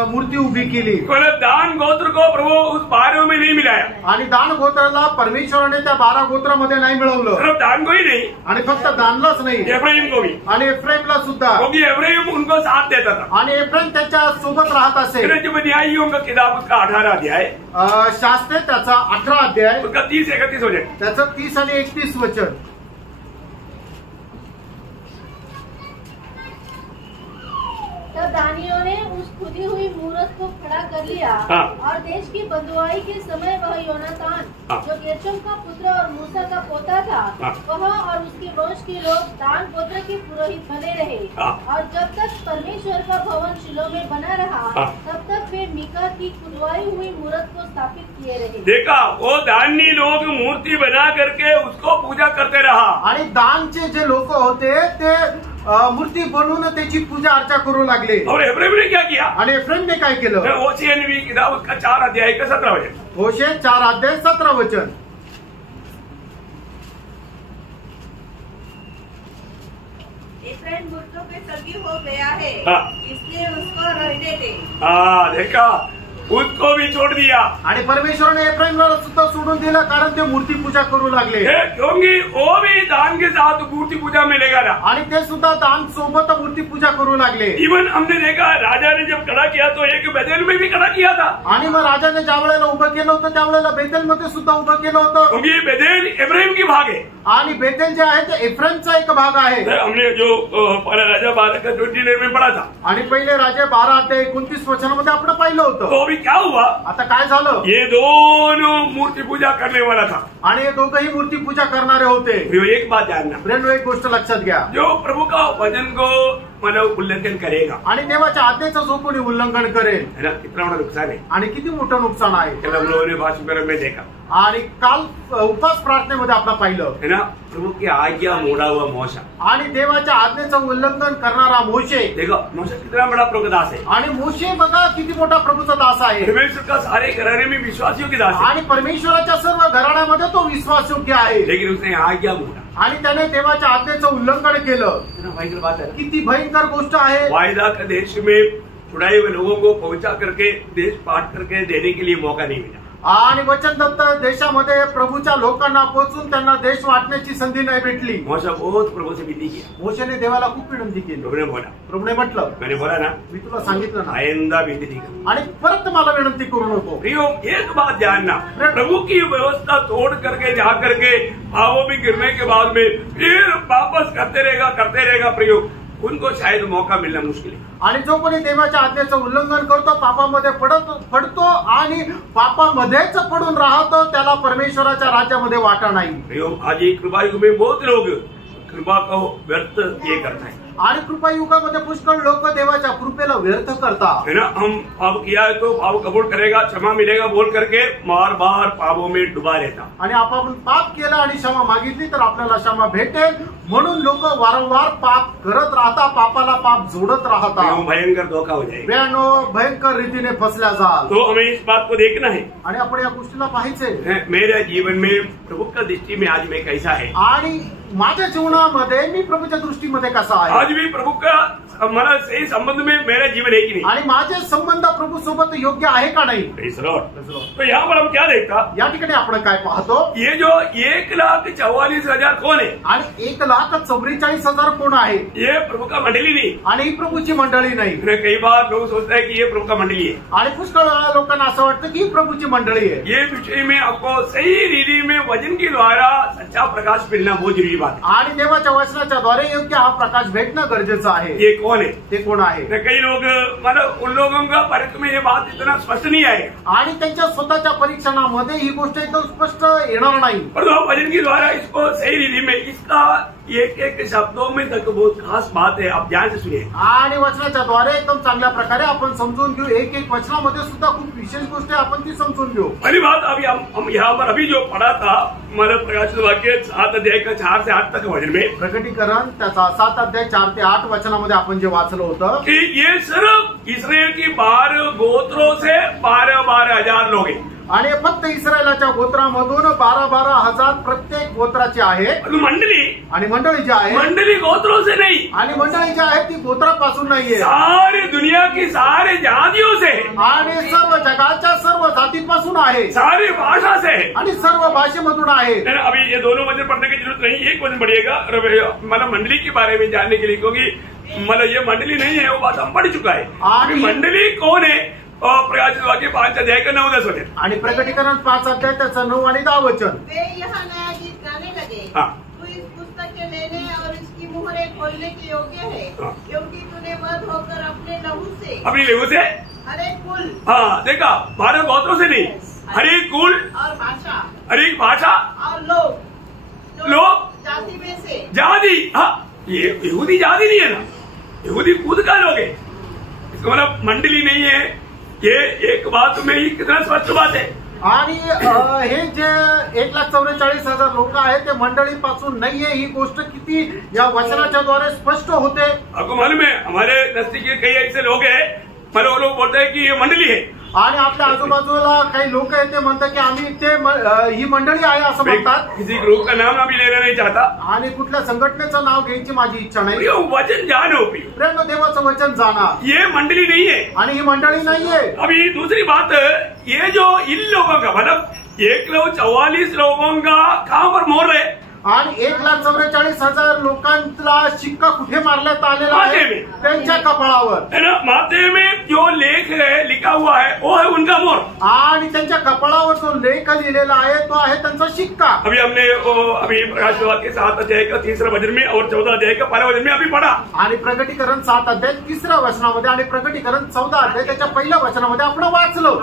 मूर्ती उभी केली। दान गोत्र को प्रभु उस 12 में नहीं मिलाया आणि दान गोत्राला परमेश्वराने त्या 12 गोत्रामध्ये नाही मिळवलं। सिर्फ दान को ही नहीं, आणि फक्त दानलाच नाही, एफ्राइम को भी, आणि एफ्राइमला सुद्धा, क्योंकि एफ्राइम उनको साथ देता था। आणि एफ्राइम त्याच्या सोबत राहत असे। जब न्यायियों का किताब उसका 18 अध्याय, शास्त्रे त्याचा 18 अध्याय, उसका 30-31 वचन, त्याचं 30 आणि 31 वचन। तब दानियों ने उस खुदी हुई मूरत को खड़ा कर लिया और देश की बंधुआई के समय वह योनातान जो गेर्शोम का पुत्र और मूसा का पोता था वह और उसके वंश के लोग दान गोत्र के पुरोहित बने रहे। और जब तक परमेश्वर का भवन शिलो में बना रहा तब तक वे मीका की खुदवाई हुई मूरत को स्थापित किए रहे। देखा, वो दानी लोग मूर्ति बना करके उसको पूजा करते रहा। आणि दानचे जे लोक होते ते मूर्ती बनवून त्याची पूजा अर्चा करू लागले। और एफ्राइम ने क्या किया? आणि एफ्राइमने काय केलं? होशे नबी किताब उसका 4 अध्याय का 17 वचन, होशे 4 अध्याय 17 वचन। एफ्राइम मूर्तों पे सगी हो गया है, इसलिए उसको रहने दे। देखा, उसको भी छोड़ दिया। आणि परमेश्वराने एफ्राइमला सुद्धा सोडून दिलं, कारण ते मूर्ती पूजा करू लागले। क्योंकि वो भी दान के साथ मूर्ति पूजा मिलेगा ना, आणि ते सुद्धा दान सोबत मूर्ती पूजा करू लागले। इवन हमने देखा, राजा ने जब खड़ा किया तो एक बेतेल में भी खड़ा किया था। आणि मग राजाने ज्या वेळेला उभं केलं होतं त्यावेळेला बेतेलमध्ये सुद्धा उभं केलं होतं, क्योंकि बेतेल एफ्राइम की भाग है आणि बेतेल जे आहे ते एफ्राइमचा एक भाग आहे। हमने जो पहला राजा 12:29 में पढ़ा था, आणि पहिले राजा 12 अध्याय 29 वचनामध्ये आपण पाहिलं होतं। तो अभी क्या हुआ? आता काय झालं? ये दोनों मूर्ति पूजा करने वाला था आणि हे दोघंही मूर्ती पूजा करणारे होते। एक बात जानना, फ्रेंड, एक गोष्ट लक्षात घ्या, जो प्रभु का वचन को मतलब उल्लंघन करेगा आणि देवाच्या आज्ञेचं जो कोणी उल्लंघन करेल, है ना, कितना बड़ा नुकसान है। आणि किती मोठं नुकसान आहे। कल हम लोगों ने भाषण में देखा, आणि काल उपवास प्रार्थनेमध्ये आपण पाहिलं, है ना, प्रभु की आज्ञा मोड़ा हुआ मोशा, आणि देवाच्या आज्ञेचं उल्लंघन करणारा मोशे। देखो, मोशा कितना बड़ा प्रभु का दास है, आणि मोशे बघा किती मोठा प्रभूचा दास आहे। परमेश्वर का सारे घराने में विश्वासियों की दास है, आणि परमेश्वराच्या सर्व घराण्यामध्ये तो विश्वासयोग्य आहे, लेकिन उसने आज्ञा मोड़ा आणि त्याने देवाच्या आज्ञेचं उल्लंघन केलं। कितना भयंकर बात है। किती भयंकर गोष्ट आहे। वायदा के देश में छुड़ाए हुए लोगों को पहुंचा करके देश पाठ करके देने के लिए मौका नहीं मिला, आणि वचनदत्त देशामध्ये प्रभूच्या लोकांना पोहोचून त्यांना देश वाटण्याची संधी नाही भेटली। मोशा बहुत प्रभु से विनती किया, मोशेने देवाला खूप विनंती केली। प्रभु ने बोला, प्रभूने म्हटलं, मैंने बोला ना, मी तुला सांगितलं ना, आइंदा विनती नहीं करना। आणि परत मला विनंती करू नको। प्रियो, एक बात जानना, प्रभु की व्यवस्था तोड़ करके जा करके पापों में गिरने के बाद में फिर वापस करते रहेगा प्रियो, उनको शायद मौका मिलना मुश्किल है। आणि जो कोणी देवाच्या आज्ञेचं उल्लंघन करतो, पापामध्ये पडतो आणि पापामध्येच पडून राहतो, त्याला परमेश्वराच्या राज्यामध्ये वाटा नाही। प्रियो, आज ये कृपा युग में बहुत लोग कृपा को व्यर्थ ये करता है, आणि कृपा युगामध्ये पुष्कळ लोक देवाच्या कृपेला व्यर्थ करतात, है ना। हम पाप किया है तो पाप कबूल करेगा, क्षमा मिलेगा बोल करके बार बार पापों में डुबा रहता। आणि आपण पाप केलं आणि क्षमा मागितली तर आपल्याला क्षमा भेटेल म्हणून लोक वारंवार पाप करत राहतात, पापाला पाप जोडत राहतात। भयंकर धोखा हो जाएगा, बहनो, भयंकर रीतीने फसल्या जाल। तो हमें इस बात को देखना है, आणि आपण या गोष्टीला पाहायचंय, मेरे जीवन में प्रभु का दृष्टि में आज मैं कैसा है, आणि माझ्या जीवनामध्ये मी प्रभूच्या दृष्टीमध्ये कसा आहे, आज भी प्रभु का हमारा सही संबंध में मेरा जीवन है कि नहीं, आणि माझे संबंध प्रभू सोबत योग्य आहे का नाही। तो यहाँ पर हम क्या देखता, या ठिकाणी आपण काय पाहतो, ये जो 1,44,000 कौन है, आणि 1,44,000 कोण आहे, ये प्रभु का मंडली नहीं, आणि ही प्रभूची मंडळी नाही। कई बार लोग सोचते हैं कि ये प्रभु का मंडली है, आणि पुष्कळ वेळा लोकांना असं वाटतं की ही प्रभूची मंडळी आहे। ये विषय में आपको सही रीति में वचन के द्वारा सच्चा प्रकाश मिलना बहुत जरूरी बात है, आणि देवाच्या वचनाच्या द्वारे योग्य हा प्रकाश भेटणं गरजेचं आहे। ये कौन है, ते कोण आहे। कई लोग मतलब उन लोगों का परख में ये बात इतना स्पष्ट नहीं आएगा, आणि त्यांच्या स्वतःच्या परीक्षणामध्ये ही गोष्ट एकदम स्पष्ट येणार नाही, परंतु वचन के द्वारा इसको सही रीति में इसका एक शब्दों में तक बहुत खास बात है, आप ध्यान से सुनिए। आणि वचनाच्या द्वारे एकदम चांगल्या प्रकारे आपण समजून घेऊ, एक वचनामध्ये सुद्धा खूप विशेष गोष्ट आहे, आपण ती समजून घेऊ। पहली बात अभी हम यहाँ पर अभी जो पढ़ा था, मतलब प्रकाशित वाक्य 7 अध्याय का 4 से 8 तक वचन में, प्रकटीकरण त्याचा 7 अध्याय 4 ते 8 वचनामध्ये आपण जे वाचलं होतं कि ये सिर्फ इस्राएल की 12 गोत्रों से 12,000 लोग हैं, आणि फक्त इस्रायलाच्या गोत्रामधून 12,000 प्रत्येक गोत्राचे आहे. मंडली आणि मंडळी जी आहे मंडली गोत्रों से नहीं, आणि मंडळी जी आहे ती गोत्रापासून नाहीये, सारी दुनिया की सारे जातियों से, आणि सर्व जगाच्या सर्व जातीपासून आहे, सारी भाषा से, आणि सर्व भाषेमधून आहे. अभी ये दोनों वचन पढ़ने की जरूरत नहीं, एक वचन पढ़िएगा मतलब मंडली के बारे में जानने के लिए, क्योंकि मतलब ये मंडली नहीं है वो बात हम पढ़ चुका है. मंडली कौन है? प्रकाशित वाक्य 5 अध्याय का 9-10 वचन, आणि प्रकटीकरण 5 अध्याय त्याचं 9 आणि 10 वचन. वे यहाँ नया गीत गाने लगे, तू इस पुस्तक के लेने और इसकी मुहरें खोलने के योग्य है, क्योंकि तूने वध होकर अपने लहू से, अपनी लहू से, हर एक कुल, हाँ देखा, 12 गोत्रों से नहीं, हर एक कुल और भाषा, हर एक भाषा और लोग जाति में से, जाति, हाँ ये यहूदी जाति नहीं है ना, यहूदी खुद का लोग है. इसका मतलब मंडली नहीं है. ये एक बात में ही कितना स्पष्ट बात है. आणि हे जे 1,44,000 लोक आहेत ते मंडळीपासून नाहीये, ही गोष्ट किती या वचनाच्या द्वारे स्पष्ट होते. आपको मालूम है हमारे नजदीक कई ऐसे लोग हैं, मतलब वो लोग बोलते हैं कि ये मंडली है, आणि आपल्या आजूबाजूला काही लोक आहेत ते म्हणतात की आम्ही ते ही मंडळी आहे असं म्हणतात. किसी ग्रुप का नाम अभी लेना नहीं चाहता, आणि कुठल्या संघटनेचं नाव घ्यायची माझी इच्छा नाही. वचन जानो, प्रेम देवाचं वचन जाणा, ये मंडली नहीं है, आणि ही मंडळी नाहीये. अभी दूसरी बात, ये जो इन लोगों का मतलब 1,44,000 लोगों का कहाँ पर मोहर है, आणि 1,44,000 लोकांना शिक्का कुठे मारण्यात आलेला आहे? त्यांच्या कपाळावर. है ना, माथे में जो लेख है लिखा हुआ है वो है उनका मोहर, आणि त्यांच्या कपाळावर जो लेख लिहिलेला आहे तो आहे त्यांचा शिक्का. अभी हमने अभी प्रकाशित वाक्य 7 अध्याय का 3 वचन में और 14 अध्याय का 1 वचन में अभी पढ़ा. आणि प्रकटीकरण 7 अध्याय 3 वचनामध्ये आणि प्रकटीकरण 14 अध्याय त्याच्या 1 वचनामध्ये आपण वाचलो.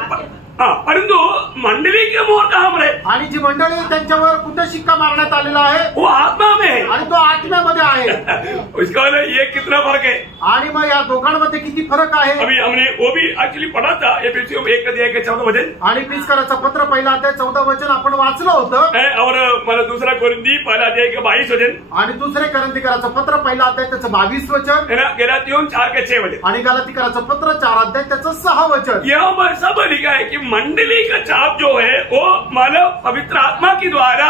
परंतु मंडली के मोहर कहाँ पर है? आणि जी मंडळी त्यांच्यावर कुठे शिक्का मारण्यात आलेला आहे वो आत्मा में है, आणि तो आत्म्यामध्ये आहे. उसका ये कितना फर्क है? आणि मग या दोघांमध्ये किती फरक आहे? अभी हमने वो भी एक्चुअली पढ़ा था, एफिसियों 1 अध्याय के 14 वचन, आणि प्रिस्काराचं पत्र 1 अध्याय 14 वचन आपण वाचलं होतं. और मतलब दूसरा कोरिन्थी 1 अध्याय का 22 वचन, आणि दुसरे करंथीकराचं पत्र 1 अध्याय त्याचं 22 वचन, है ना, गलातियों 4 के 6 वचन, आणि गलातीकराचं पत्र 4 अध्याय त्याचं 6 वचन. यहाँ पर सब लिखा है कि मंडली का छाप जो है वो मानव पवित्र आत्मा के द्वारा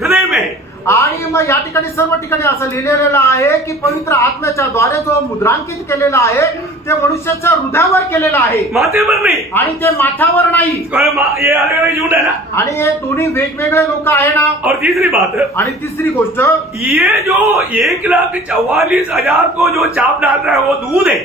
हृदय में है. आणि मग या ठिकाणी सर्व ठिकाणी असं लिहिलेलं आहे की पवित्र आत्म्याच्या द्वारे जो मुद्रांकित केलेला आहे ते मनुष्याच्या हृदयावर केलेलं आहे, माथेवर नहीं, आणि ते माथ्यावर नाही. ये अलग झूठ है ना. आणि हे दोन्ही वेगवेगळे लोक आहे ना. और तीसरी बात, आणि तिसरी गोष्ट, ये जो 1,44,000 को जो छाप डाल रहा है वो दूध है.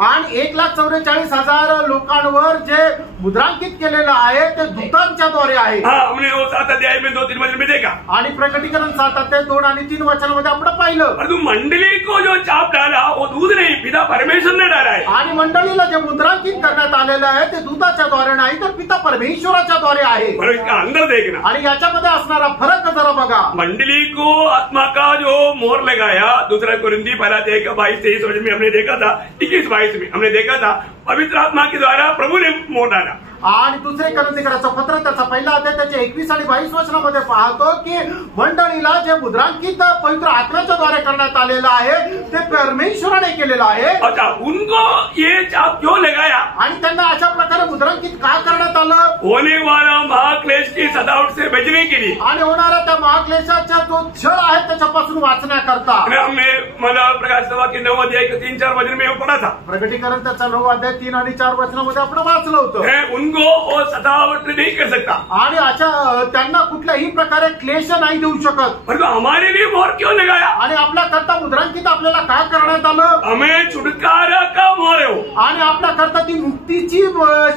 आणि 1,44,000 लोकांवर जे मुद्रांकित केलेलं आहे ते दूतांच्या द्वारे आहे. हाँ, हमने वो 7 अध्याय में 2-3 वचन में देखा. आणि प्रकटीकरण 7 अध्याय 2 आणि 3 वचनामध्ये आपण पाहिलं. परंतु मंडली को जो छाप डाला वो दूध नहीं, पिता परमेश्वर ने डाला है. आणि मंडळीला जे मुद्रांकित करण्यात आलेलं आहे ते दूताच्या द्वारे नाही तर पिता परमेश्वराच्या द्वारे आहे. पर इसका अंदर देखना, आणि याच्यामध्ये असणारा फरक जरा बघा. मंडली को आत्मा का जो मोहर लगाया, दूसरा कोरिन्थी 1 अध्याय का 22-23 वचन में हमने देखा था, 21-22 में हमने देखा था, पवित्र आत्मा के द्वारा प्रभु ने मोहर डाला. आणि दुसरे करंथीकराचं पत्र त्याचा 1 अध्याय त्याच्या 21 आणि 22 वचनामध्ये पाहतो की मंडळीला जे मुद्रांकित पवित्र आत्म्याच्या द्वारे करण्यात आलेलं आहे ते परमेश्वराने केलेलं आहे. अच्छा, उनको ये छाप क्यों लगाया? आणि त्यांना अशा प्रकारे मुद्रांकित का करण्यात आलं? होने वाला महाक्लेश की सजावट से बचने के लिए, आणि होणारा त्या महाक्लेशाचा जो छळ आहे त्याच्यापासून वाचण्याकरता. हमने मतलब प्रकाशित वाक्य 9 अध्याय के 3-4 वचन में पढ़ा था. प्रकटीकरण त्याचा 9 अध्याय 3 आणि 4 वचनामध्ये आपण वाचलं होतं. उनको वो सजावट नहीं कर सकता, आणि अशा त्यांना कुठल्याही प्रकारे क्लेश नाही देऊ शकत. परंतु हमारे लिए मोहर क्यों लगाया? आणि आपल्या करता मुद्रांकित आपल्याला का करण्यात आलं? हमें छुटकारा का मोहर है वो. आणि आपल्या करता ती मुक्तीची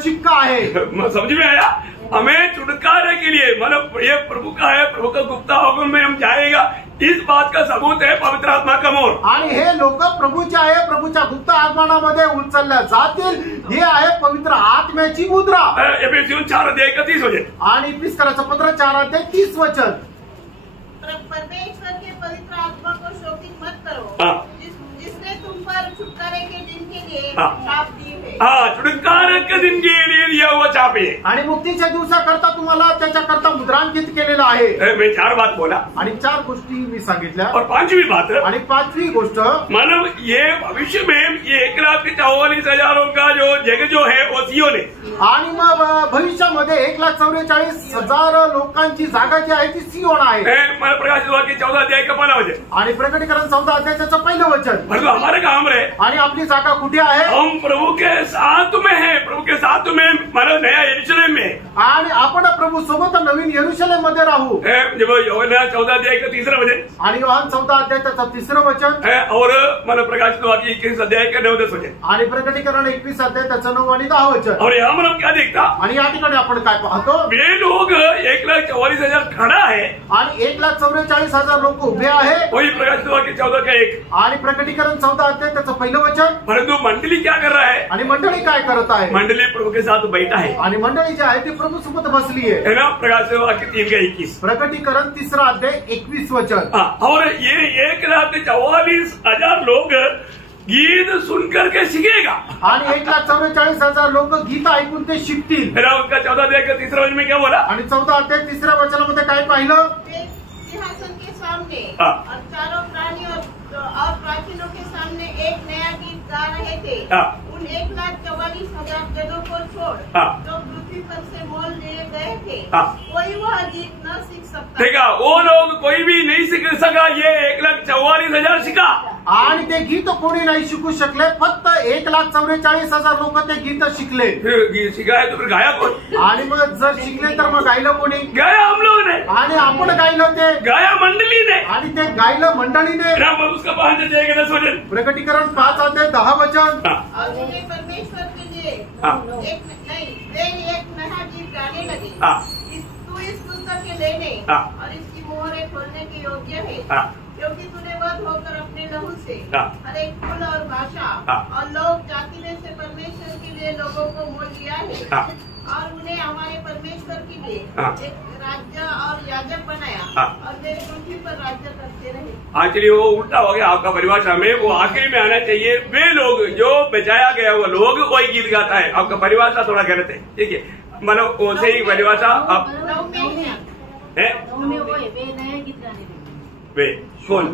शिक्का आहे. समझ में आया? हमें छुटकारे के लिए, मतलब ये प्रभु का है, प्रभु का गुप्ता हुक्म में हम जाएगा, इस बात का सबूत है पवित्र आत्मा का मोहर. आणि हे लोक प्रभूचे आहे, प्रभूच्या गुप्त आगमनामध्ये उचलल्या जातील, हे आहे पवित्र आत्म्याची मुद्रा. एफिसियों 4 अध्याय का 30 वचन, आणि प्रिस्काराचं पत्र 4 अध्याय 30 वचन. परमेश्वर के पवित्र आत्मा को शोकित मत करो, जिसने तुम पर छुटकारे के दिन के लिए छाप दी है. हाँ, छुटकारा के दिन के लिए दिया हुआ छाप है। आणि मुक्तीच्या दिवसाकरता तुम्हाला त्याच्याकरता मुद्रांकित केलेलं आहे। मैं 4 बात बोला आणि 4 गोष्टी मी सांगितल्या। और 5वीं बात आणि 5वी गोष्ट मानव ये भविष्य में ये 1,44,000 का जो जग जो है वो सियोन है। आणि मग भविष्यामध्ये 1,44,000 लोकांची जागा जी आहे ती सियोन आहे। मला प्रकाशित वाक्य 14 अध्याय का 15 वचन आणि प्रकटीकरण 14 अध्यायाचं पहिलं वचन। मतलब हमारे काम रहे आणि आपली जागा कुठे आहे? हम प्रभु के साथ में है, प्रभु के साथ में मानव नया यरूशलेम में, आणि आपण प्रभु सोबत नवीन यरूशलेम मध्ये राहू। जब यूहन्ना 14 अध्याय का 3रा वचन आणि योहान 14 अध्यायाचं 3रं वचन और मानव प्रकाशित वाक्य 21 अध्याय का 9-10 वचन आणि प्रकटीकरण 21 अध्यायाचं 9 आणि 10 वचन। और यहाँ मतलब क्या देखता आणि या ठिकाणी आपण काय पाहतो? वे लोग 1,44,000 खड़ा है आणि 1,44,000 लोक उभे आहे। वही प्रकाशित वाक्य 14 का 1 आणि प्रकटीकरण 14 अध्यायाचं पहिलं वचन। परंतु मंडली क्या कर रहा है? आणि मंडळी काय करत आहे? मंडली प्रभु के साथ बैठा है आणि मंडळी जी आहे ती प्रभू सोबत बसली आहे। है ना, प्रकाशित वाक्य 3 का 21 प्रकटीकरण 3रा अध्याय 21 वचन। और ये 1,44,000 लोग गीत सुनकर के सीखेगा। आणि 1,44,000 लोक गीत ऐकून ते शिकतील। मेरा उसका 14 अध्याय का 3रा वचन में क्या बोला? आणि 14 अध्याय 3ऱ्या वचनामध्ये काय पाहिलं? वे सिंहासन के सामने हाँ। और चारों प्राणियों और प्राचीनों के सामने एक नया गीत गा रहे थे। हाँ। उन 1,44,000 जगहों को छोड़ हाँ। जो पृथ्वी पर से मोल लिए गए थे, हाँ। कोई वह गीत न सीख सकता। देखा, वो लोग कोई भी नहीं सीख सका, ये 1,44,000 सीखा। आणि ते गीत कोणी नाही शिकू शकले, फक्त 1,44,000 लोक ते गीत शिकले। फिर सीखा है तो फिर गाया कौन? आणि मग जर शिकले तर मग गायलं कोणी? गाया हम लोग ने, आणि आपण गायलं ते, गाया मंडली ने। आणि ते गायलं मंडळीने। राम उसका 5 अध्याय का 10 वचन। प्रकटीकरण 5 अध्याय 10 वचन। हाँ। और उन्हें परमेश्वर के लिए हाँ। वे एक नया गीत गाने लगे। हाँ। तू इस पुस्तक के लेने हाँ। और इसकी मोहरें खोलने के योग्य है, हाँ। क्योंकि तूने वध होकर अपने लहू से हाँ। हर एक कुल और भाषा हाँ। और लोग जाति में से परमेश्वर के लिए लोगों को मोल लिया है, हाँ। और उन्हें हमारे परमेश्वर के लिए हाँ। एक राज्य और याजक बनाया, हाँ। और वे पृथ्वी पर राज्य करते रहे। एक्चुअली वो उल्टा हो गया आपका परिभाषा में, वो आखिरी में आना चाहिए। वे लोग जो बचाया गया हुआ लोग वही गीत गाता है। आपका परिभाषा थोड़ा गलत है, ठीक है? मतलब वो सही परिभाषा आप है वे नया गीत गाने लगे। वे कौन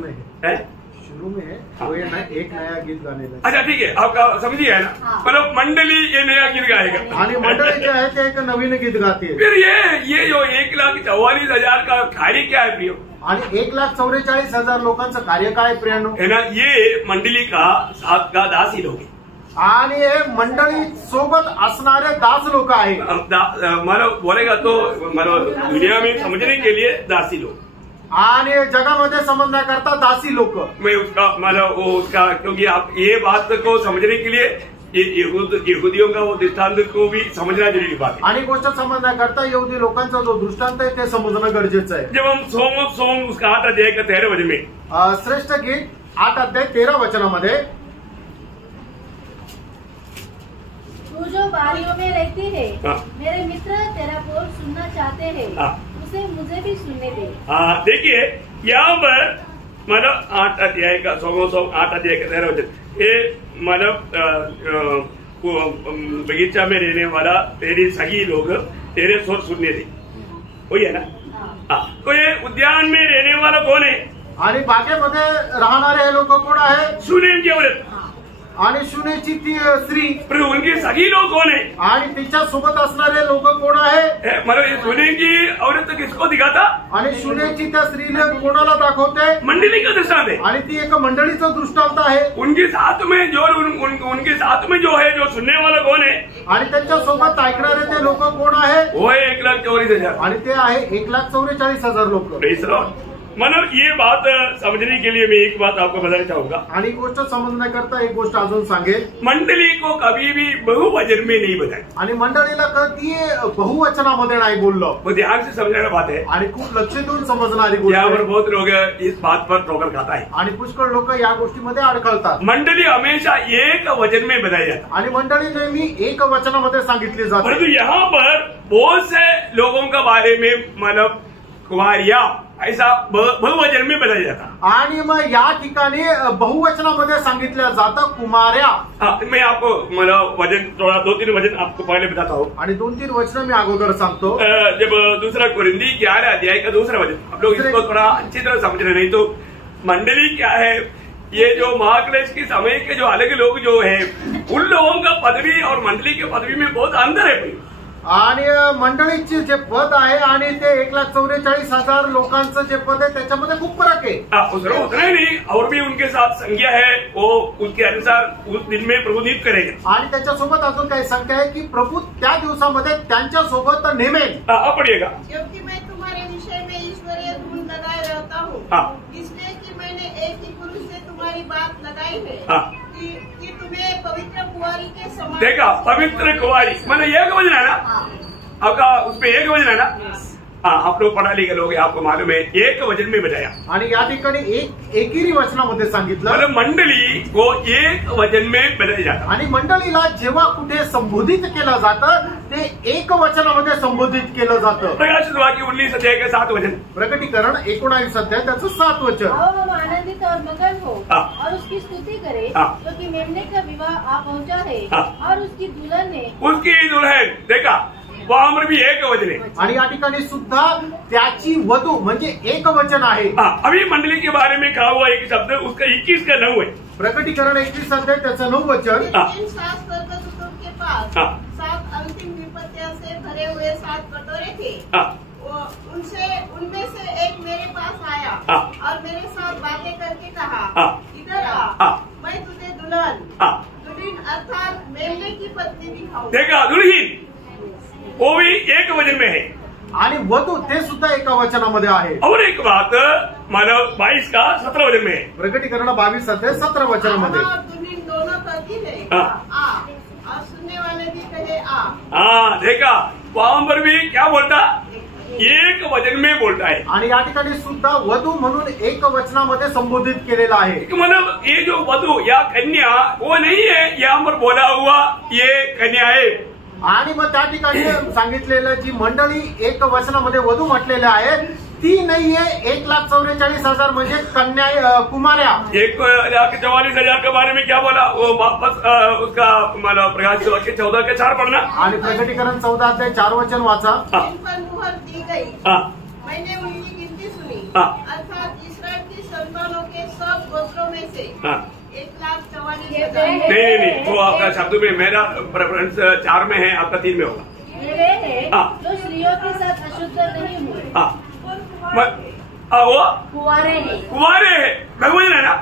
है? शुरू में वो ये एक नया गीत गाने लगे। अच्छा ठीक है, आपका समझिए है ना, मतलब मंडली ये नया गीत गाएगा आणि मंडळी जे आहे ते एक नवीन गीत गाते। फिर ये जो 1,44,000 का कार्य क्या है प्रियो? आणि 1,44,000 लोकांचं कार्य काय प्रियानो? है ना, ये मंडली का साथ का दासी लोग हैं। आणि हे मंडळी सोबत असणारे दास लोक आहे। मतलब बोलेगा तो मतलब दुनिया में समझने के लिए दासी लोग, आणि जगामध्ये समजण्याकरता दासी लोक। मैं उसका मतलब वो उसका, क्योंकि आप ये बात को समझने के लिए ये यहूदियों का वो दृष्टांत को भी समझना जरूरी बात है। आणि गोष्ट समजण्याकरता यहूदी लोकांचा जो दृष्टांत आहे ते समजणं गरजेचं आहे। जब हम सोम उसका 8 अध्याय का 13 वचन में श्रेष्ठ गीत 8 अध्याय 13 वचनामध्ये, तू जो बारियों में रहती है, हाँ। मेरे मित्र तेरा बोल सुनना चाहते हैं, हाँ। उसे मुझे भी सुनने दे। हाँ, देखिए यहाँ पर मतलब 8 अध्याय का 8 अध्याय का 13 वचन, ये मतलब बगीचा में रहने वाला तेरी सगी लोग तेरे स्वर सुनने दे, वही है ना? हाँ, तो ये उद्यान में रहने वाला कौन है? आणि बागेमध्ये राहणारे हे लोक कोण आहे? सुनेम की औरत, आणि सुनेची ती स्त्री। पर उनके सगी लोग कौन है? आणि तिच्या सोबत असणारे लोक कोण आहे? मतलब ये सुने की औरत किसको दिखाता? आणि सुनेची त्या स्त्रीला कोणाला दाखवते? मंडली का दृष्टांत है। आणि ती एक मंडळीचं दृष्टांत आहे। उनके साथ में जो उनके साथ में जो है, जो सुनने वाला कौन है? आणि त्यांच्या सोबत ऐकणारे ते लोक कोण आहे? वो है 1,44,000, आणि ते आहे 1,44,000 लोक। Praise the Lord. मतलब ये बात समझने के लिए मैं एक बात आपको बताना चाहूंगा। आणि गोष्ट समजण्याकरता एक गोष्ट अजून सांगेल, मंडली को कभी भी बहुवचन में नहीं बताया, आणि मंडळीला कधी बहुवचनामध्ये नाही बोललो। वो ध्यान से समझने बात है। आणि खूप लक्ष देऊन समजणारी गोष्ट यहाँ पर आहे। बहुत लोग इस बात पर ठोकर खाता है। आणि पुष्कळ लोक या गोष्टीमध्ये अडखळतात। मंडली हमेशा एक वचन में बताई जाती, आणि मंडळी नेहमी एक वचनामध्ये सांगितली जाते। परंतु यहाँ पर बहुत से लोगों के बारे में मतलब कुमारिया ऐसा बहुवचन में बताया जाता। आणि मग या ठिकाणी बहुवचनामध्ये सांगितलं जातं कुमार्या। मैं आपको मतलब वचन थोड़ा 2-3 वचन आपको पहले बताता हूँ आणि 2-3 वचन मी अगोदर सांगतो। जब दूसरा कुरिन्दी 11 अध्याय का दूसरा वचन, आप लोग इसको थोड़ा अच्छी तरह समझ रहे, नहीं तो मंडली क्या है, ये जो महाक्लेश के समय के जो अलग लोग जो है उन लोगों का पदवी और मंडली के पदवी में बहुत अंतर है भाई। आणि मंडळीचे जे पद आहे आणि ते 1,44,000 लोकांचं जे पद आहे त्याच्यामध्ये खूप फरक आहे। उतना ही नहीं, और भी उनके साथ संख्या है, वो उनके अनुसार उस दिन में प्रभु नियुक्त करेंगे। आणि त्याच्यासोबत अजून काही संख्या आहे की प्रभू त्या दिवसामध्ये त्यांच्या सोबत नेमेल। पढ़िएगा, क्योंकि मैं तुम्हारे विषय में ईश्वरीय धूल लगाए रहता हूँ, इसलिए कि मैंने एक ही पुरुष से तुम्हारी बात लगाई है कि तुम्हें पवित्र कुंवारी के समान। देखा, पवित्र कुंवारी मतलब एक वचन है ना आपका, उसमें एक वचन है ना। आप लोग पढ़ा लिखे लोग, आपको मालूम है एक वचन में बताया। आणि या ठिकाणी एकेरी वचनामध्ये सांगितलं, मतलब मंडली को एक वचन में बताया जाता। आणि मंडळीला जेव्हा कुठे संबोधित केलं जातं ते एक वचनामध्ये संबोधित केलं जातं। प्रकाशित वाक्य 19 अध्याय के 7 वचन, प्रकटीकरण 19 अध्याय त्याचं 7 वचन। आओ हम आनंदित और मगन हो और उसकी स्तुति करें, क्योंकि मेमने का विवाह आ पहुंचा है और उसकी दुल्हन ने, उसकी दुल्हन। देखा, वहां पर भी एक वचन है। आणि या ठिकाणी सुद्धा त्याची वधू म्हणजे एक वचन आहे। अभी मंडली के बारे में कहा हुआ एक शब्द, उसका 21 का 9 है। प्रकटीकरण 21 अध्याय त्याचं 9 वचन। इन 7 स्वर्गदूतों के पास 7 अंतिम विपत्तियों से भरे हुए 7 कटोरे थे। उनमें से एक मेरे पास आया और मेरे साथ बातें करके कहा, इधर आ, मैं तुझे दुल्हन अर्थात मेमने की पत्नी दिखाऊं। देखा, दुल्हन वो भी एक वचन में है आणि वधू ते सुद्धा एका वचनामध्ये आहे। और एक बात मानव 22 का 17 वचन में है। प्रकटीकरण 22 अध्याय 17 वचनामध्ये दुल्हन दोनों कहती है आ, और सुनने वाले भी कहे आ। देखा, वहां पर भी क्या बोलता, एक वचन में बोलता है। आणि या ठिकाणी सुद्धा वधू म्हणून एक वचनामध्ये संबोधित केलेला आहे। मतलब ये जो वधू या कन्या वो नहीं है यहाँ पर बोला हुआ ये कन्या है। आणि मग त्या ठिकाणी सांगितलेलं जी मंडळी एक वचनामध्ये वधू म्हटलेले आहे ती नाहीये 1,44,000 म्हणजे कन्या कुमार्या। 1,44,000 के बारे में क्या बोला, वो वापस उसका मतलब प्रकाशित वाक्य 14 के 4 पढ़ना। आणि प्रकटीकरण 14 अध्याय 4 वचन वाचा। जिन पर मुहर दी गई, मैंने उनकी गिनती सुनी, अर्थात इस्राएल की संतानों के सब गोत्रों में से 1,44,000। नहीं, वो आपका शब्द में, मेरा प्रेफरेंस 4 में है, आपका 3 में होगा। वे हैं जो स्त्रियों के साथ अशुद्ध नहीं हुए, वो कुंवारे हैं। कुंवारे है, बहुवचन है ना।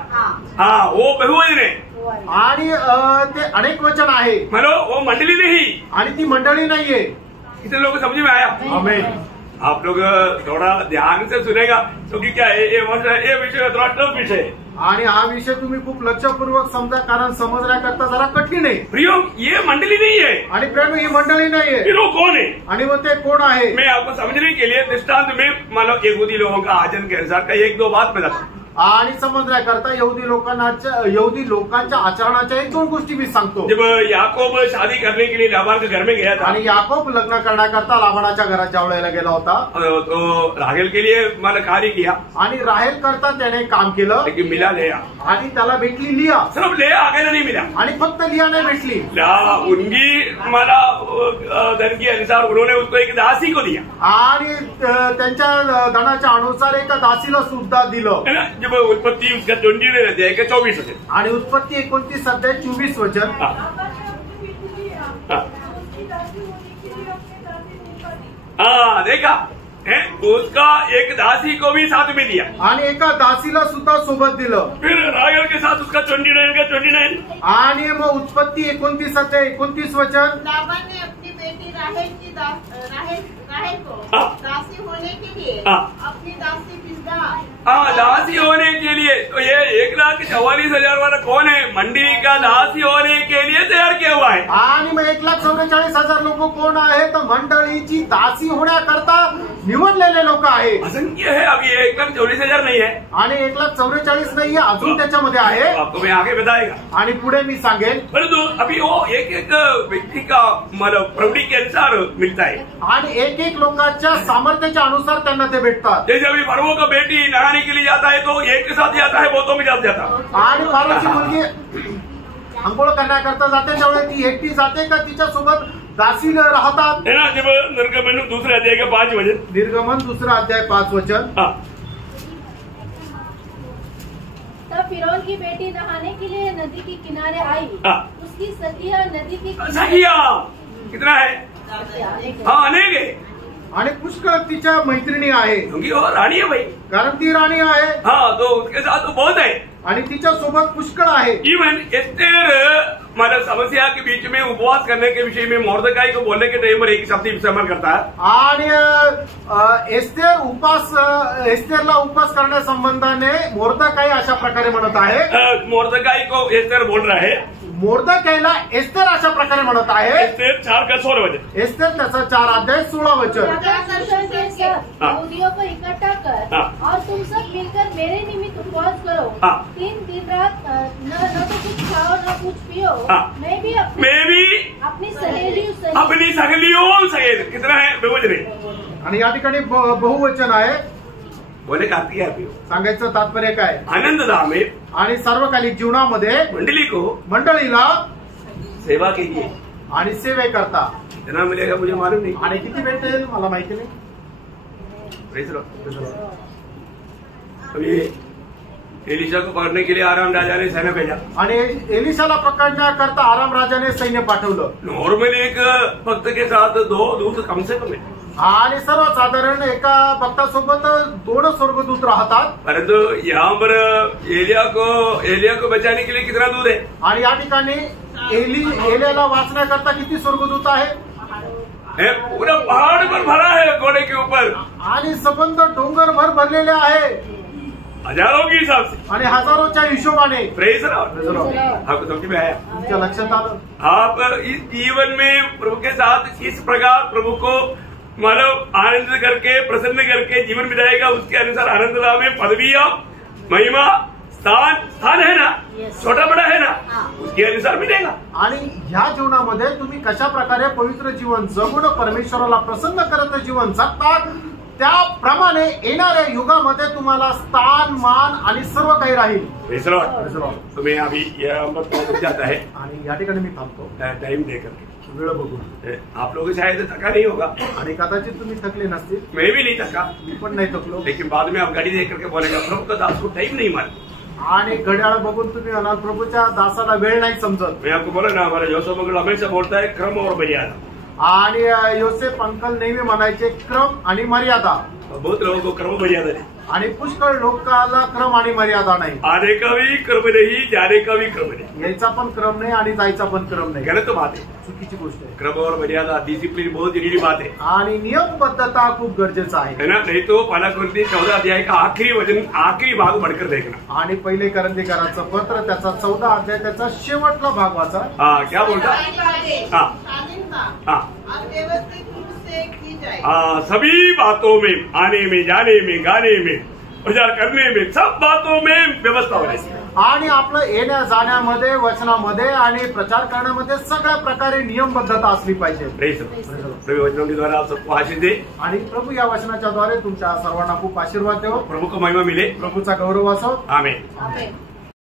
वो बहुवचन है आणि ते अनेक वचन आहे। मतलब वो मंडली नहीं, आणि ती मंडळी नाहीये। इसे लोग समझ में आया? आमेन। आप लोग थोड़ा ध्यान से सुनेगा, क्योंकि क्या है ये विषय थोड़ा टफ विषय है। आणि हा विषय तुम्ही खूप लक्षपूर्वक समजा, कारण समजण्याकरता जरा कठीण आहे। प्रियो, ये मंडली नहीं है। आणि प्रेम ही मंडळी नाहीये। फिर वो कौन है? आणि मग ते कोण आहे? मैं आपको समझने के लिए दृष्टांत में मतलब यहूदी लोगों का आचरण के अनुसार का 1-2 बात मैं बताऊं। आणि समजण्याकरता यहूदी लोकांच्या आचरणाच्या 1-2 गोष्टी मी सांगतो। जब याकूब शादी करने के लिए लाबान के घर में गया था, आणि याकूब लग्न करण्याकरता लाबानाच्या घरात ज्यावेळेला गेला होता तो राहेल के लिए मतलब कार्य किया, आणि राहेल करता त्याने काम केलं, लेकिन मिला लिया, आणि त्याला भेटली लिया। सिर्फ लिया, आगे नहीं मिला। आणि फक्त लिया नाही भेटली, उनकी मतलब धन के अनुसार उन्होंने उसको एक दासी को दिया, आणि त्यांच्या धनाच्या अनुसार एका दासीला सुद्धा दिलं। जब उत्पत्ति उसका 29 अध्याय का 24 वचन, आणि उत्पत्ती 29 अध्याय 24 वचन। देखा है, उसका एक दासी को भी साथ में दिया, आणि एका दासीला सुद्धा सोबत दिलं। फिर राहेल के साथ उसका 29 का 29। आणि मग उत्पत्ती 29 अध्याय 29 वचन। लाबान ने अपनी बेटी राहेल को दासी होने के लिए अपनी दासी दासी होने के लिए, तो ये 1,44,000 वाला कौन है? मंडली का दासी होने के लिए तैयार किया हुआ है। आणि मग 1,44,000 लोक कोण आहे? तर मंडळीची दासी होण्याकरता निवडलेले लोक आहे. असंख्य है. अभी 1,44,000 नहीं है आणि 1,44,000 नाहीये, अजून त्याच्यामध्ये आहे. आपको मैं आगे बताएगा. आणि पुढे मी सांगेन. परंतु अभी वो एक एक व्यक्ति का मतलब प्रवृत्ति के अनुसार मिलता है. आणि एक एक लोकांच्या सामर्थ्याच्या अनुसार त्यांना ते भेटतात. जैसे अभी फरो का बेटी नहाने के लिए जाता है तो एक के साथ जाता है, बहुतों में जाता जाता. आणि फारोची मुलगी आंघोळ करण्याकरता जाते त्यावेळेस ती एकटी जाते का तिच्यासोबत दासी राहतात. है ना. जब निर्गमन दूसरे अध्याय का 5 वचन. निर्गमन 2 अध्याय 5 वचन. तब फिरौन की बेटी नहाने के लिए नदी के किनारे आई. उसकी सखिया नदी के सखिया कितना है? हाँ अनेक है. आणि पुष्कळ तिच्या मैत्रिणी आहे. क्योंकि वो रानी है भाई. कारण ती राणी आहे. हाँ तो उसके साथ तो बहुत है. आणि तिच्या सोबत पुष्कळ आहे. इवन एस्तेर मतलब समस्या के बीच में उपवास करने के विषय में मोर्दकाई को बोलने के टाइम पर एक शब्द इस्तेमाल करता है. आणि एस्तेरला उपवास करण्यासंबंधाने मोर्दकाई अशा प्रकारे म्हणत आहे. मोर्दकाई को एस्तेर बोल रहा है. मोर्दकाईला एस्तेर अशा प्रकारे म्हणत आहे. एस्तेर 4 का 16 वचन. एस्तेर त्याचा 4 अध्याय 16 वचन. यहूदियों को इकट्ठा कर और तुम सब मिलकर मेरे निमित्त उपवास करो. 3 दिन रात न तो कुछ खाओ न कुछ पियो. मैं भी अपनी सहेलियों सहेल कितना है बहुवचन है. आणि या ठिकाणी बहुवचन आहे. बोले का आती है सांगायचं तात्पर्य काय? आनंद धामे आणि सार्वकालिक जीवनामध्ये मंडळीला सेवा कीजिए आणि सेवे करता. कितना मिलेगा मुझे मालूम नहीं. आणि किती भेटेल मला माहिती नाही. अभी एलिशा को पकड़ने के लिए आराम राजा ने सैन्य भेजा. आणि एलिशाला पकडण्याकरता आराम राजाने सैन्य पाठवलं. नॉर्मली एक भक्त के साथ 2 दूत कम से कम है. आणि सर्वसाधारण एका भक्तासोबत 2 स्वर्गदूत राहतात. परंतु यहाँ पर एलिया को बचाने के लिए कितना दूत है. आणि या ठिकाणी एलियाला वाचण्याकरता किती स्वर्गदूत आहे? पूरा पहाड़ पर भरा है घोड़े के ऊपर. आणि संबंध डोंगर भर भरलेले आहे. हजारों के हिसाब से आणि हजारोच्या हिशोबाने. प्रेज आपको समझ में आया? तुमच्या लक्षात आलं? आप इस जीवन में प्रभु के साथ इस प्रकार प्रभु को मतलब आनंद करके प्रसन्न करके जीवन बिताएगा. उसके अनुसार आनंददा में पदवियां महिमा स्थान है ना, छोटा बड़ा है ना, उसके अनुसार मिलेगा. आणि ह्या जीवनामध्ये तुम्ही कशा प्रकारे पवित्र जीवन जगून परमेश्वराला प्रसन्न करत जीवन जगतात त्याप्रमाणे येणाऱ्या युगामध्ये तुम्हाला स्थान मान आणि सर्व काही राहील. तुम्ही अभी जाता है. आणि या ठिकाणी मी थांबतो टाइम देकर वेळ बघून. आप लोग शायद थका नहीं होगा. आणि कदाचित तुम्ही थकले नसतील. मैं भी नहीं थका. मी पण नाही थकलो. लेकिन बाद में आप गाड़ी देख करके बोलेगा प्रभु का दास को टाइम नहीं मालूम. आणि घड्याळ बघून तुम्ही म्हणाल प्रभूच्या दासाला वेळ नाही समजत. मैं आपको बोला ना हमारा जोसेफ अंकल हमेशा बोलता है क्रम और मर्यादा. आणि योसेफ अंकल नेहमी म्हणायचे क्रम आणि मर्यादा. बहुत लोगों को क्रम मर्यादा नहीं. आणि पुष्कळ लोकांना क्रम आणि मर्यादा नाही. आने का भी क्रम नहीं, जाने का भी क्रम नहीं. यायचा पण क्रम नाही आणि जायचा पण क्रम नाही. गलत बात है. चुकीची गोष्ट आहे. क्रम और मर्यादा डिसिप्लिन बहुत जरूरी बात है. आणि नियमबद्धता खूप गरजेचं आहे. है ना. नहीं तो 1 कोरिन्थी 14 अध्याय का आखिरी भाग पढ़कर देखना. आणि पहिले करंथीकरांचं पत्र त्याचा 14 अध्याय त्याचा शेवटला भाग वाचा. हाँ क्या बोलता? हाँ सभी बातों में, आने में जाने में गाने में प्रचार करने में सब बातों में व्यवस्था होने. आणि आपलं येण्या जाण्यामध्ये वचनामध्ये आणि प्रचार करण्यामध्ये सगळ्या प्रकारे नियमबद्धता असली पाहिजे. वचनों के द्वारा आप सबको आशीष दे. आणि प्रभू या वचनाच्या द्वारे तुमच्या सर्वांना खूप आशीर्वाद देव. प्रभु को महिमा मिले. प्रभूचा गौरव असो. आमेन.